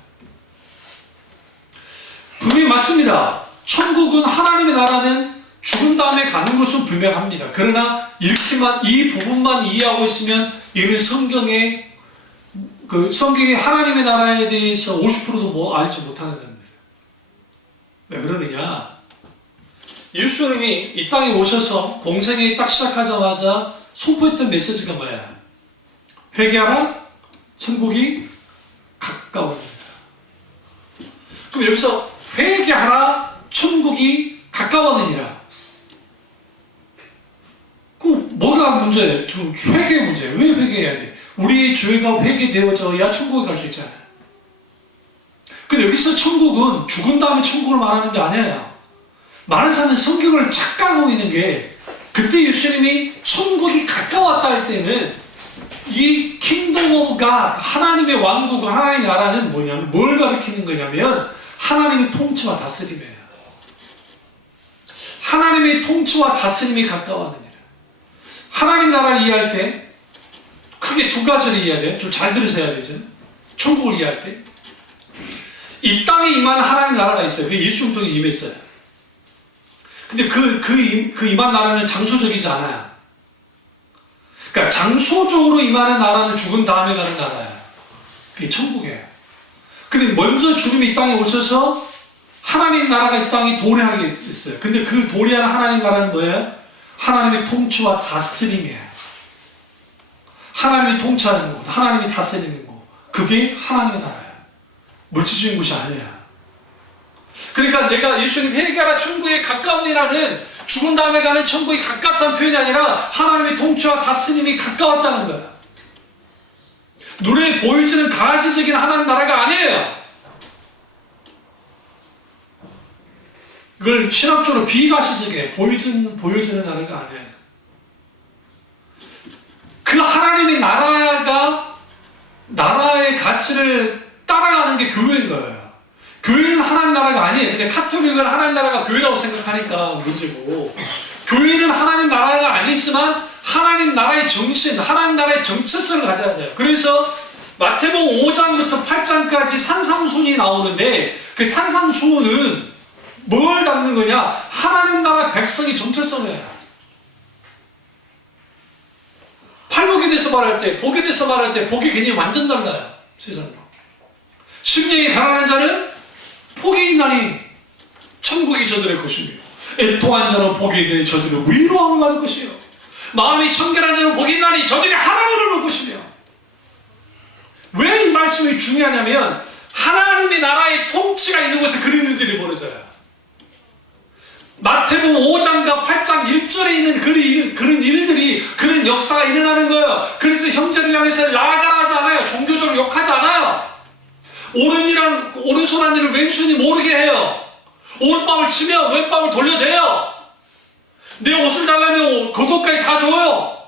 분명히 맞습니다. 천국은 하나님의 나라는 죽은 다음에 가는 것은 분명합니다. 그러나 이렇게만 이 부분만 이해하고 있으면 이는 성경의 하나님의 나라에 대해서 50%도 뭐 알지 못하는 사람입니다. 왜 그러느냐? 예수님이 이 땅에 오셔서 공생에 딱 시작하자마자 선포했던 메시지가 뭐야? 회개하라, 천국이 가까워집니다. 그럼 여기서 회개하라, 천국이 가까웠느니라. 그럼 뭐가 문제예요? 지금 회개 문제예요. 왜 회개해야 돼? 우리의 죄가 회개되어져야 천국에 갈 수 있잖아요. 근데 여기서 천국은 죽은 다음에 천국을 말하는 게 아니에요. 많은 사람은 성경을 착각하고 있는 게 그때 예수님이 천국이 가까웠다 할 때는 이 킹덤 오브 갓, 하나님의 왕국, 하나님의 나라는 뭐냐면 뭘 가리키는 거냐면 하나님의 통치와 다스림이에요. 하나님의 통치와 다스림이 가까웠느니라. 하나님 나라를 이해할 때 크게 두 가지를 이해해야 돼요. 좀 잘 들으셔야 되죠. 천국을 이해할 때 이 땅에 임하는 하나님 나라가 있어요. 그게 예수님 통해 임했어요. 근데 그 임한 나라는 장소적이지 않아요. 그러니까 장소적으로 임하는 나라는 죽은 다음에 가는 나라예요. 그게 천국이에요. 근데 먼저 주님이 이 땅에 오셔서 하나님 나라가 이 땅에 도래하게 됐어요. 근데 그 도래하는 하나님 나라는 뭐예요? 하나님의 통치와 다스림이에요. 하나님이 통치하는 것, 하나님이 다스리는 것, 그게 하나님의 나라예요. 물질적인 것이 아니에요. 그러니까 내가 예수님 회개하라 천국에 가까우니라는 죽은 다음에 가는 천국이 가깝다는 표현이 아니라 하나님의 통치와 다스림이 가까웠다는 거예요. 눈에 보이지는 가시적인 하나님 나라가 아니에요. 이걸 신학적으로 비가시적이에요. 보여지는 나라가 아니에요. 그 하나님의 나라의 가치를 따라가는 게 교회인 거예요. 교회는 하나님 나라가 아니에요. 근데 카톨릭은 하나님 나라가 교회라고 생각하니까 문제고, 교회는 하나님 나라가 아니지만 하나님 나라의 정신, 하나님 나라의 정체성을 가져야 돼요. 그래서 마태복음 5장부터 8장까지 산상수훈이 나오는데 그 산상수훈은 뭘 담는 거냐? 하나님 나라 백성의 정체성이에요. 팔복에 대해서 말할 때, 복에 대해서 말할 때 복의 개념이 완전 달라요. 세상으로. 심령이 가난한 자는 복이 있나니 천국이 저들의 것이며, 애통한 자는 복이 있나니 저들의 위로함을 받을 것이요, 마음이 청결한 자는 복이 있나니 저들이 하나님을 볼 것이며. 말씀이 중요하냐면 하나님의 나라의 통치가 있는 곳에 그런 일들이 벌어져요. 마태복음 5장과 8장 1절에 있는 그런 일들이, 그런 역사가 일어나는 거예요. 그래서 형제를 향해서 나아가라 하지 않아요. 종교적으로 욕하지 않아요. 오른손 한 일을 왼손이 모르게 해요. 오른밤을 치면 왼밤을 돌려내요. 내 옷을 달라면 겉옷까지 가져요.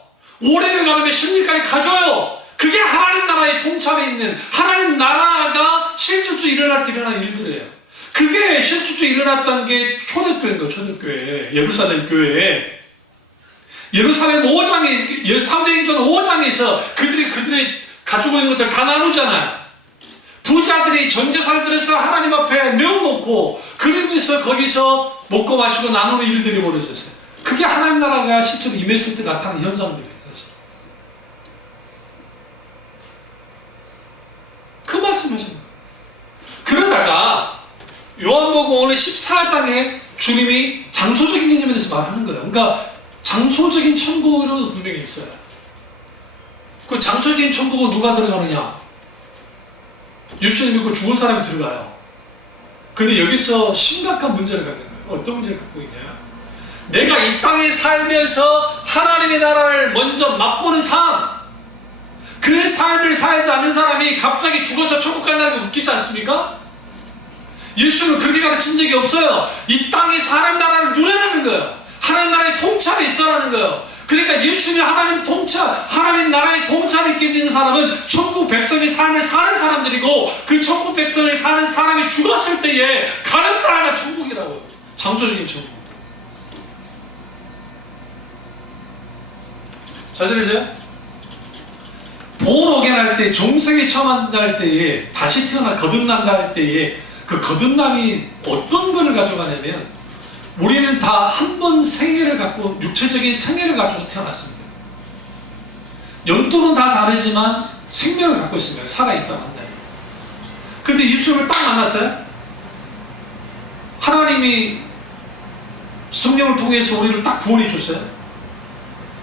오래를 가려면 심리까지 가져요. 그게 하나님 나라의 통찰에 있는, 하나님 나라가 실질적으로 일어날 때 일어나는 일들이에요. 그게 실질적으로 일어났던 게 초대교회인 거예요. 초대교회, 예루살렘 교회에. 예루살렘 5장에, 사도행전 5장에서 그들이 가지고 있는 것들 다 나누잖아요. 부자들이 전재산을 들여서 하나님 앞에 내어놓고, 그러면서 거기서 먹고 마시고 나누는 일들이 벌어졌어요. 그게 하나님 나라가 실제로 임했을 때 나타나는 현상들이에요. 사실. 그 말씀하시는 거예요. 그러다가 요한복음 오늘 14장에 주님이 장소적인 개념에 대해서 말하는 거예요. 그러니까 장소적인 천국으로 분명히 있어요. 그 장소적인 천국은 누가 들어가느냐? 예수님 믿고 죽은 사람이 들어가요. 근데 여기서 심각한 문제를 갖는 거예요. 어떤 문제를 갖고 있냐? 내가 이 땅에 살면서 하나님의 나라를 먼저 맛보는 삶, 그 삶을 살지 않는 사람이 갑자기 죽어서 천국 간다는 게 웃기지 않습니까? 예수는 그렇게 가르친 적이 없어요. 이 땅에 사람 나라를 누리라는 거예요. 하나님 나라의 통찰이 있어라는 거예요. 그러니까 예수님이 하나님 나라의 통찰이 있게 있는 사람은 천국 백성의 삶을 사는 사람들이고, 그 천국 백성을 사는 사람이 죽었을 때에 가는 나라가 천국이라고. 장소적인 천국. 잘 들으세요? 본오게 날 때, 정생에 처음 날 때에, 다시 태어나 거듭난다 할 때에, 그 거듭남이 어떤 것을 가져가냐면, 우리는 다 한 번 생애를 갖고, 육체적인 생애를 가지고 태어났습니다. 연도는 다 다르지만 생명을 갖고 있습니다. 살아있다 만나요. 근데 예수님을 딱 만났어요. 하나님이 성령을 통해서 우리를 딱 구원해 줬어요.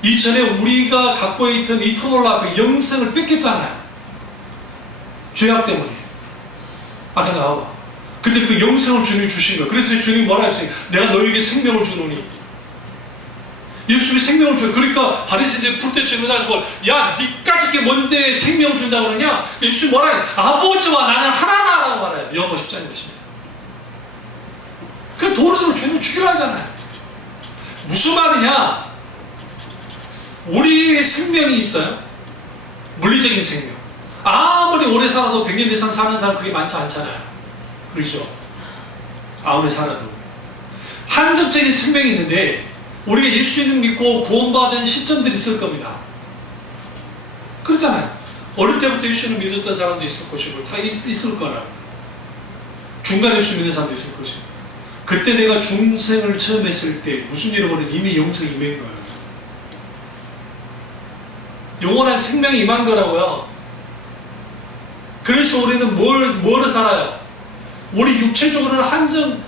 이전에 우리가 갖고 있던 이터널 라이프, 영생을 뺏겼잖아요. 죄악 때문에. 아담과 하와. 근데 그 영생을 주님이 주신 거예요. 그래서 주님이 뭐라 했어요? 내가 너에게 생명을 주노니. 예수님이 생명을 줘요. 그러니까 바리새인들이 불때치고 나서 야, 니까짓게 뭔데 생명을 준다고 그러냐? 예수님이 뭐라 해요? 아버지와 나는 하나다라고 말해요. 요한복음 10장에 보시면. 그 도로대로 주님 죽이려 하잖아요. 무슨 말이냐? 우리의 생명이 있어요. 물리적인 생명. 아무리 오래 살아도 100년 이상 사는 사람 그게 많지 않잖아요. 그렇죠? 아무리 살아도. 한정적인 생명이 있는데, 우리가 예수님 믿고 구원받은 시점들이 있을 겁니다. 그렇잖아요. 어릴 때부터 예수님 믿었던 사람도 있을 것이고, 다 있을 거라. 중간에 예수 믿는 사람도 있을 것이고. 그때 내가 중생을 처음 했을 때 무슨 일을 벌였냐? 이미 영생이 임한 거예요. 영원한 생명이 임한 거라고요. 그래서 우리는 뭐를 살아요? 우리 육체적으로는 한정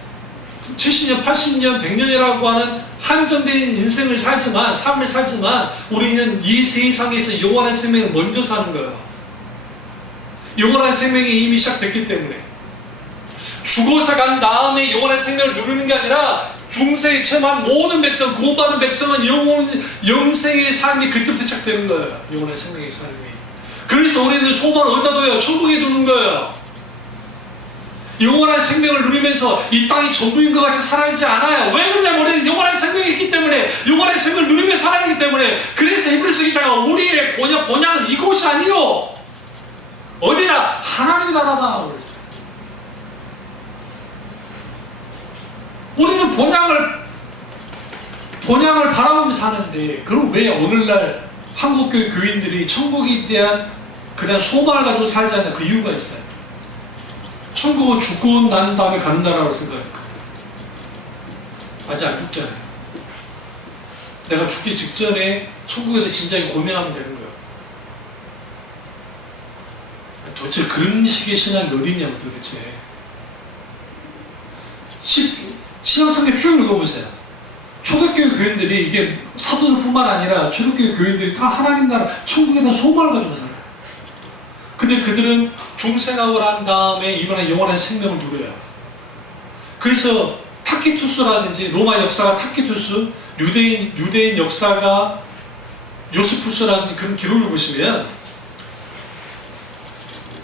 70년, 80년, 100년이라고 하는 한정된 인생을 살지만, 삶을 살지만, 우리는 이 세상에서 영원한 생명을 먼저 사는 거예요. 영원한 생명이 이미 시작됐기 때문에. 죽어서 간 다음에 영원한 생명을 누리는 게 아니라, 중생에 체험한 모든 백성, 구원받은 백성은 영생의 삶이 그때부터 시작되는 거예요. 영원한 생명의 삶이. 그래서 우리는 소망을 어디다 둬요? 천국에 두는 거예요. 영원한 생명을 누리면서 이 땅이 전부인 것 같이 살아가지 않아요. 왜 그러냐면 우리는 영원한 생명이 있기 때문에, 영원한 생명을 누리며 살아가기 때문에. 그래서 히브리서 기자가 우리의 본향은 이곳이 아니요 어디나 하나님 나라다. 우리는 본향을 바라보며 사는데, 그럼 왜 오늘날 한국교회 교인들이 천국에 대한 그냥 소망을 가지고 살지 않는 그 이유가 있어요. 천국은 죽고 난 다음에 가는 나라라고 생각하니까. 아직 안 죽잖아요. 내가 죽기 직전에 천국에 대해 진작에 고민하면 되는 거예요. 도대체 그런 식의 신앙이 어디 있냐고 도대체. 신앙성경 쭉 읽어보세요. 초대교회 교인들이, 이게 사도들뿐만 아니라 초대교회 교인들이 다 하나님 나라, 천국에 대한 소망을 가지고 살아요. 근데 근데 그들은 중생학을 한 다음에 이번에 영원한 생명을 누려요. 그래서 타키투스라든지 로마 역사가 타키투스, 유대인 역사가 요스푸스라든지 그런 기록을 보시면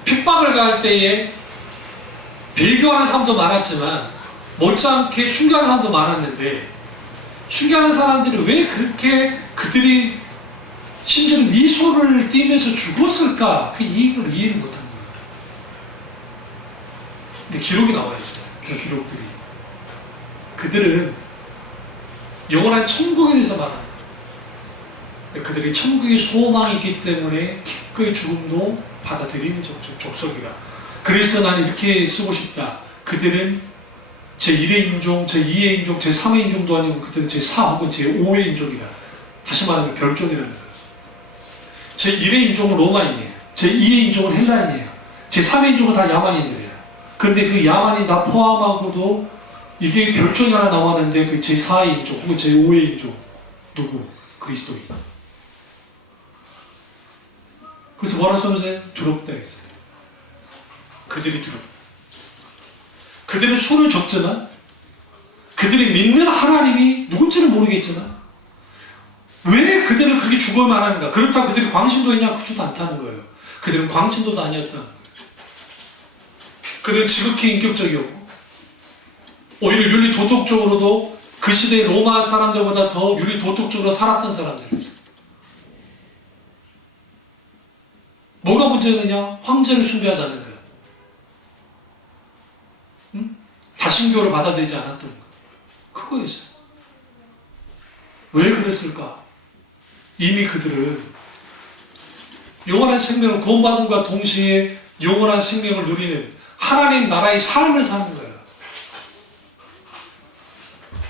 핍박을 가할 때에 배교하는 사람도 많았지만 못지않게 순교하는 사람도 많았는데, 순교하는 사람들이 왜 그렇게 그들이 심지어 미소를 띠면서 죽었을까? 그 이익을 이해를 못한 거예요. 근데 기록이 나와 있어요. 그 기록들이. 그들은 영원한 천국에 대해서 말합니다. 그들이 천국의 소망이 있기 때문에 기꺼이 죽음도 받아들이는 족속이라. 그래서 나는 이렇게 쓰고 싶다. 그들은 제1의 인종, 제2의 인종, 제3의 인종도 아니고 그들은 제4 혹은 제5의 인종이다. 다시 말하면 별종이라는 거예요. 제1의 인종은 로마인이에요. 제2의 인종은 헬라인이에요. 제3의 인종은 다 야만인들이에요. 그런데 그 야만인 다 포함하고도 이게 별종이 하나 나왔는데 그 제4의 인종 혹은 제5의 인종 누구? 그리스도인. 그래서 뭐라 써면서 두렵다 했어요. 그들이 두렵다. 그들은 수를 적지만 그들이 믿는 하나님이 누군지는 모르겠지만 왜 그들은 그렇게 죽어야만 하는가? 그렇다고 그들이 광신도 있냐? 그렇지도 않다는 거예요. 그들은 광신도도 아니었다는 거예요. 그들은 지극히 인격적이었고 오히려 윤리 도덕적으로도 그 시대의 로마 사람들보다 더 윤리 도덕적으로 살았던 사람들이었어요. 뭐가 문제였느냐? 황제를 숭배하지 않는 거예요. 응? 다신교를 받아들이지 않았던 거예요. 그거였어요. 왜 그랬을까? 이미 그들은 영원한 생명을 구원받음과 동시에 영원한 생명을 누리는 하나님 나라의 삶을 사는 거예요.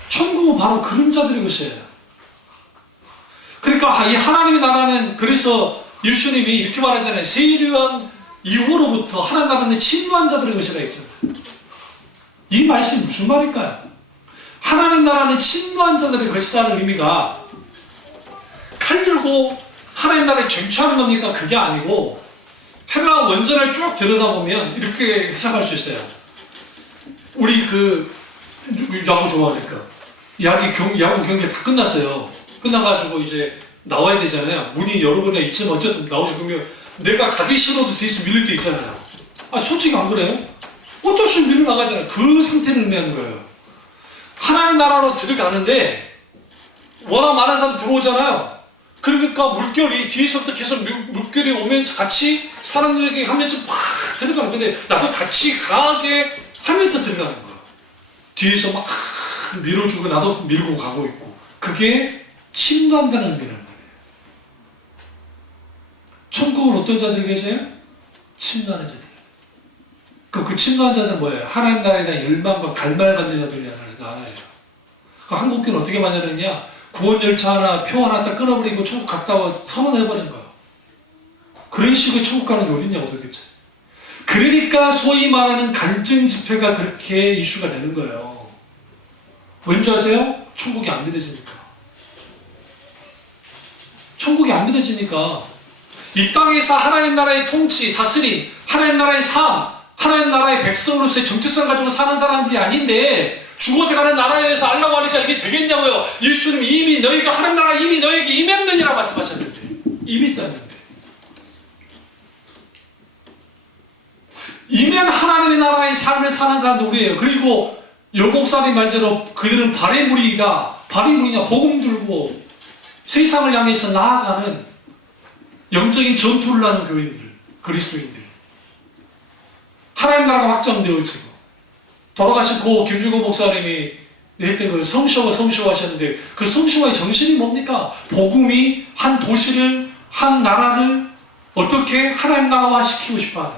천국은 바로 그런 자들의 것이에요. 그러니까 이 하나님의 나라는, 그래서 예수님이 이렇게 말하잖아요. 세례요한 이후로부터 하나님 나라는 침노한 자들의 것이라 했잖아요. 이 말씀이 무슨 말일까요? 하나님 나라는 침노한 자들의 것이라는 의미가 칼 들고 하나님 나라에 쟁취하는 겁니까? 그게 아니고 헬라 원전을 쭉 들여다보면 이렇게 해석할 수 있어요. 우리 야구 좋아하니까 야구 경기 다 끝났어요. 끝나가지고 이제 나와야 되잖아요. 문이 여러 군데 있지만 어쨌든 나오죠. 그러면 내가 가기 싫어도 뒤에서 밀릴 때 있잖아요. 솔직히 안 그래요? 어떨 수 밀려 나가잖아요. 그 상태를 의미하는 거예요. 하나님 나라로 들어가는데 워낙 많은 사람 들어오잖아요. 그러니까 물결이 뒤에서부터 계속 물결이 오면서 같이 사람들에게 하면서 팍 들어가는, 근데 나도 같이 강하게 하면서 들어가는 거예요. 뒤에서 막 밀어주고 나도 밀고 가고 있고. 그게 침노한다는 의미라는 거예요. 천국은 어떤 자들이 계세요? 침노하는 자들. 그럼 그 침노한 자들은 뭐예요? 하나님 나라에 대한 열망과 갈망을 가진 자들이 나와요. 한국교는 어떻게 만드느냐? 구원 열차 하나, 표 하나 딱 끊어버리고 천국 갔다고 선언해버린 거예요. 그런 식으로 천국 가는 게 어딨냐고 도대체. 그러니까 소위 말하는 간증 집회가 그렇게 이슈가 되는 거예요. 왠지 아세요? 천국이 안 믿어지니까. 천국이 안 믿어지니까 이 땅에서 하나님 나라의 통치, 다스림, 하나님 나라의 삶, 하나님 나라의 백성으로서의 정체성 가지고 사는 사람들이 아닌데 죽어서 가는 나라에서 알라고 하니까 이게 되겠냐고요. 예수님 이미 너희가 하나님 나라 이미 너희에게 임했느니라 말씀하셨는데 이미 있다는데 임한 하나님의 나라의 삶을 사는 사람들 우리예요. 그리고 여복사님 말대로 그들은 발의 무리가 복음 들고 세상을 향해서 나아가는 영적인 전투를 하는 교인들, 그리스도인들. 하나님 나라가 확정되어지고 돌아가신 고 김주고 목사님이 했던 그 성쇼와 하셨는데 그 성쇼의 정신이 뭡니까? 복음이 한 도시를, 한 나라를 어떻게 하나님 나라화 시키고 싶어 하는.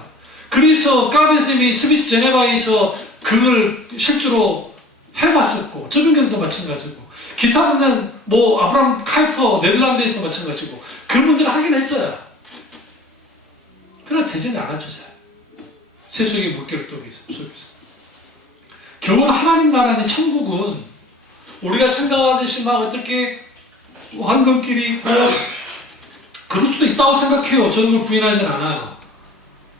그래서 까베쌤이 스위스 제네바에서 그걸 실제로 해봤었고, 저변경도 마찬가지고, 기타는 아브라함 카이퍼 네덜란드에서 마찬가지고, 그런 분들은 하긴 했어요. 그러나 대전이 안 하죠, 잘. 세속의 물결 속에서. 결국은 하나님 나라는 천국은 우리가 생각하듯이 막 어떻게 황금길이 있고 그럴 수도 있다고 생각해요. 저는 그걸 부인하진 않아요.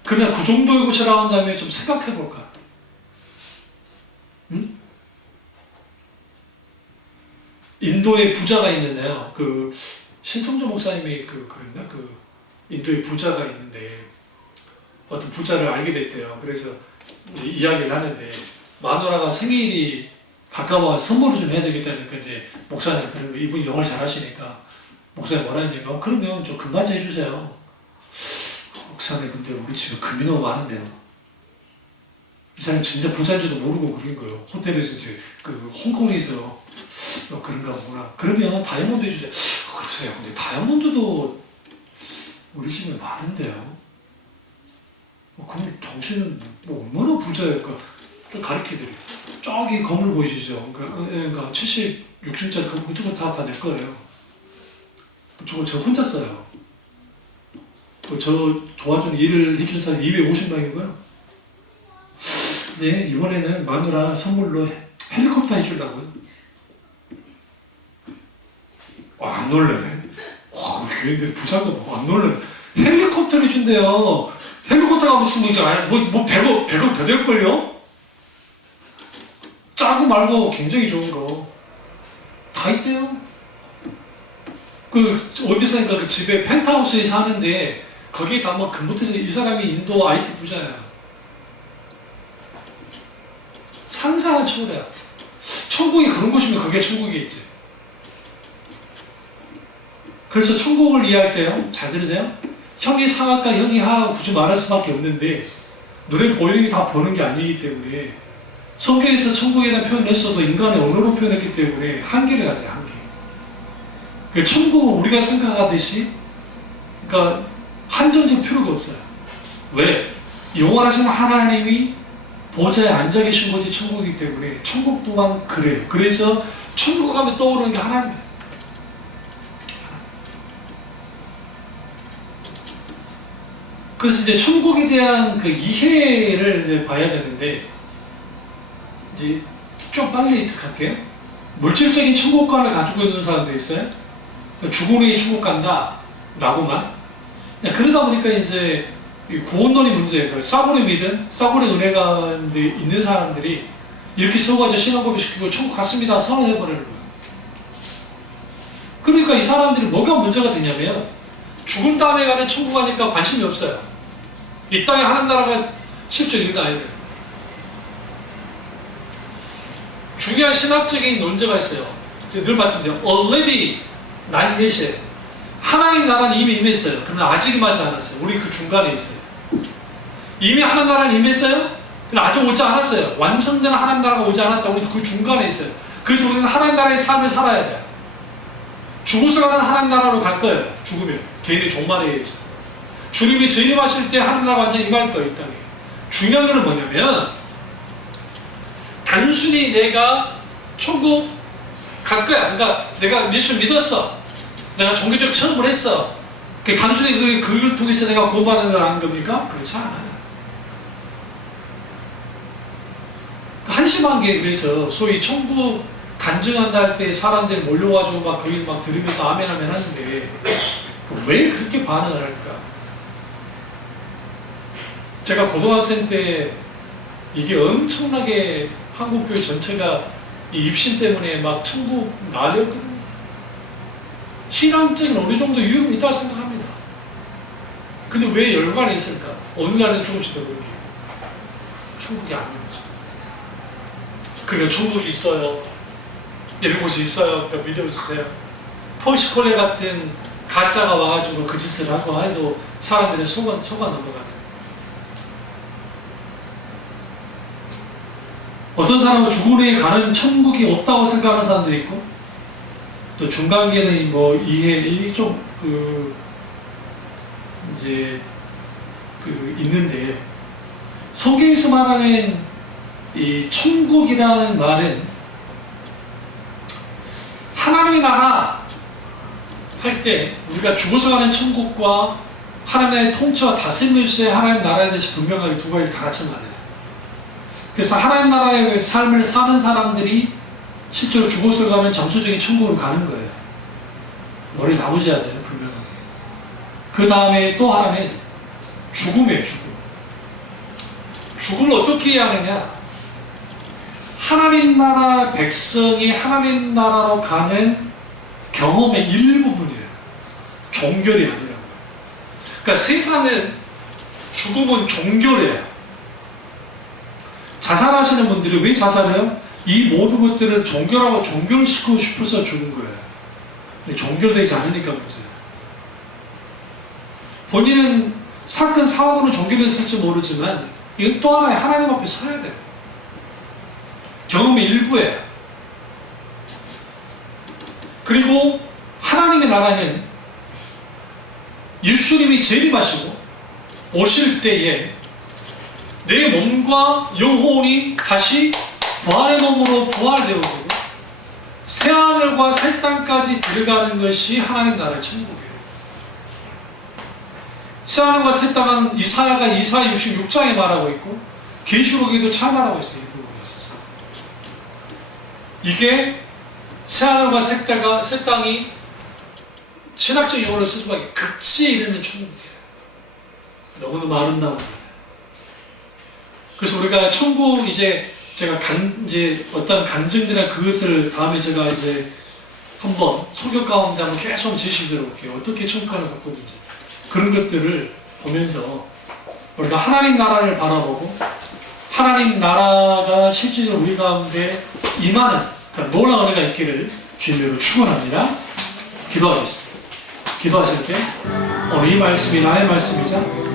그냥 그 정도의 곳이라고 한다면 좀 생각해 볼까? 응? 인도에 부자가 있는데요. 그 신성조 목사님이 그랬나? 그 인도에 부자가 있는데 어떤 부자를 알게 됐대요. 그래서 이야기를 하는데 마누라가 생일이 가까워서 선물을 좀 해야 되겠다니까 이제 목사님 그런 거 이분이 영어를 잘하시니까 목사님 뭐라 했냐면 그러면 좀 금반지 해주세요. 목사님 근데 우리 집에 금이 너무 많은데요. 이 사람 진짜 부자인 줄도 모르고 그런 거예요. 호텔에서 이제 그 홍콩에서 그런가 보구나. 그러면 다이아몬드 해주세요. 글쎄요. 근데 다이아몬드도 우리 집에 많은데요. 그럼 당신은 뭐 얼마나 부자일까? 좀 가르쳐드려요. 저기 건물 보이시죠? 그러니까 76층짜리 건물 그쪽은 다 내 거예요. 저거 저 혼자 써요. 저 도와준 일을 해준 사람이 250명이고요. 네, 이번에는 마누라 선물로 헬리콥터 해주려고요. 와, 안 놀라네. 와, 교인들 부산도 안 놀라네. 헬리콥터를 해준대요. 헬리콥터가 무슨 뭐 100억 더 될걸요? 짜고 말고 굉장히 좋은 거 다 있대요. 그 어디선가 그 집에 펜트하우스에 사는데 거기에 다 뭐 금부터 이 사람이 인도 IT 부자야. 상상은 초월해요. 천국이 그런 곳이면 그게 천국이겠지. 그래서 천국을 이해할 때요, 잘 들으세요. 형이 상하과 형이 하하고 굳이 말할 수밖에 없는데 눈에 보이는 게 다 보는 게 아니기 때문에 성경에서 천국에 대한 표현을 했어도 인간의 언어로 표현했기 때문에 한계를 가져요. 한계. 그러니까 천국은 우리가 생각하듯이 그러니까 한정적 필요가 없어요. 왜? 영원하신 하나님이 보좌에 앉아 계신 곳이 천국이기 때문에 천국 또한 그래요. 그래서 천국 가면 떠오르는 게 하나님이에요. 그래서 이제 천국에 대한 그 이해를 이제 봐야 되는데 이제 좀 빨리 할게요. 물질적인 천국관을 가지고 있는 사람도 있어요. 죽은 후에 천국 간다 라고만. 그러다 보니까 이제 구원론이 문제예요. 싸구려 믿음, 싸구려 은혜가 있는 사람들이 이렇게 서가지고 신앙고백 시키고 천국 갔습니다 선언해버리는 거예요. 그러니까 이 사람들이 뭐가 문제가 되냐면 죽은 다음에 가는 천국 가니까 관심이 없어요. 이 땅에 하나님 나라가 실제 있는 거 아니에요. 중요한 신학적인 논제가 있어요. 제가 늘 말씀드려요. already 난 예시에 하나님 나라는 이미 임했어요. 그러나 아직 임하지 않았어요. 우리 그 중간에 있어요. 이미 하나님 나라는 임했어요. 그러나 아직 오지 않았어요. 완성된 하나님 나라가 오지 않았다. 우리 그 중간에 있어요. 그래서 우리는 하나님 나라의 삶을 살아야 돼요. 죽어서 가는 하나님 나라로 갈 거예요. 죽으면 개인의 종말에 의해서 주님이 재림하실 때 하나님 나라가 완전히 임할 거예요. 이 땅에. 중요한 것은 뭐냐면 단순히 내가 천국 갈 거야. 그러니까 내가 예수 믿었어. 내가 종교적 체험을 했어. 단순히 그걸 통해서 내가 구원받는 걸 하는 겁니까? 그렇지 않아요. 한심한 게 그래서 소위 천국 간증한다 할 때 사람들이 몰려가지고 막 거기서 막 들으면서 아멘 아멘 하는데 왜 그렇게 반응을 할까? 제가 고등학생 때 이게 엄청나게 한국교회 전체가 이 입신 때문에 막 천국 난리였거든요. 신앙적인 어느 정도 유익은 있다고 생각합니다. 근데 왜 열관이 있을까? 어느 날은 조금씩 더 그런 게 있고 천국이 아닌 거죠. 그러니까 천국이 있어요. 이런 곳이 있어요. 그러니까 믿어주세요. 폴시콜레 같은 가짜가 와가지고 그 짓을 하고 해도 사람들의 속아 넘어가는. 어떤 사람은 죽은 후에 가는 천국이 없다고 생각하는 사람도 있고, 또 중간계는 뭐 이게 좀 이제 있는데, 성경에서 말하는 이 천국이라는 말은 하나님의 나라 할 때 우리가 죽어서 가는 천국과 하나님의 통치와 다스림으로서의 하나님의 나라에 대해서 분명하게 두 가지를 다 같이 말해요. 그래서 하나님 나라의 삶을 사는 사람들이 실제로 죽어서 가는 정서적인 천국으로 가는 거예요. 머리를 아버지에 대해서 분명하게. 그 다음에 또 하나는 죽음이에요. 죽음. 죽음을 어떻게 이해하느냐? 하나님 나라 백성이 하나님 나라로 가는 경험의 일부분이에요. 종결이 아니라고. 그러니까 세상은 죽음은 종결이에요. 자살하시는 분들이 왜 자살해요? 이 모든 것들을 종결시키고 싶어서 죽은 거예요. 근데 종결되지 않으니까 문제예요. 본인은 사건, 사고는 종결됐을지 모르지만 이건 또 하나의 하나님 앞에 서야 돼요. 경험의 일부예요. 그리고 하나님의 나라는 예수님이 재림하시고 오실 때에 내 몸과 영혼이 다시 부활의 몸으로 부활되어지고 새하늘과 새 땅까지 들어가는 것이 하나님 나라의 천국이에요. 새하늘과 새 땅은 이사야 66장에 말하고 있고 계시록에도 잘 말하고 있어요. 이 부분에 있어서 이게 새하늘과 새 땅이 신학적 용어를 쓸 수밖에 극치에 이르는 천국이에요. 너무너무 아름다운 거예요. 그래서 우리가 천국 제가 어떤 간증들이나 그것을 다음에 제가 한번 소교 가운데 한번 계속 제시해 볼게요. 어떻게 천국관을 갖고 있는지. 그런 것들을 보면서 우리가 하나님 나라를 바라보고 하나님 나라가 실질적으로 우리 가운데 임하는 놀라운 은혜가 있기를 주님으로 축원합니다. 기도하겠습니다. 기도하실 때 오늘 이 말씀이 나의 말씀이자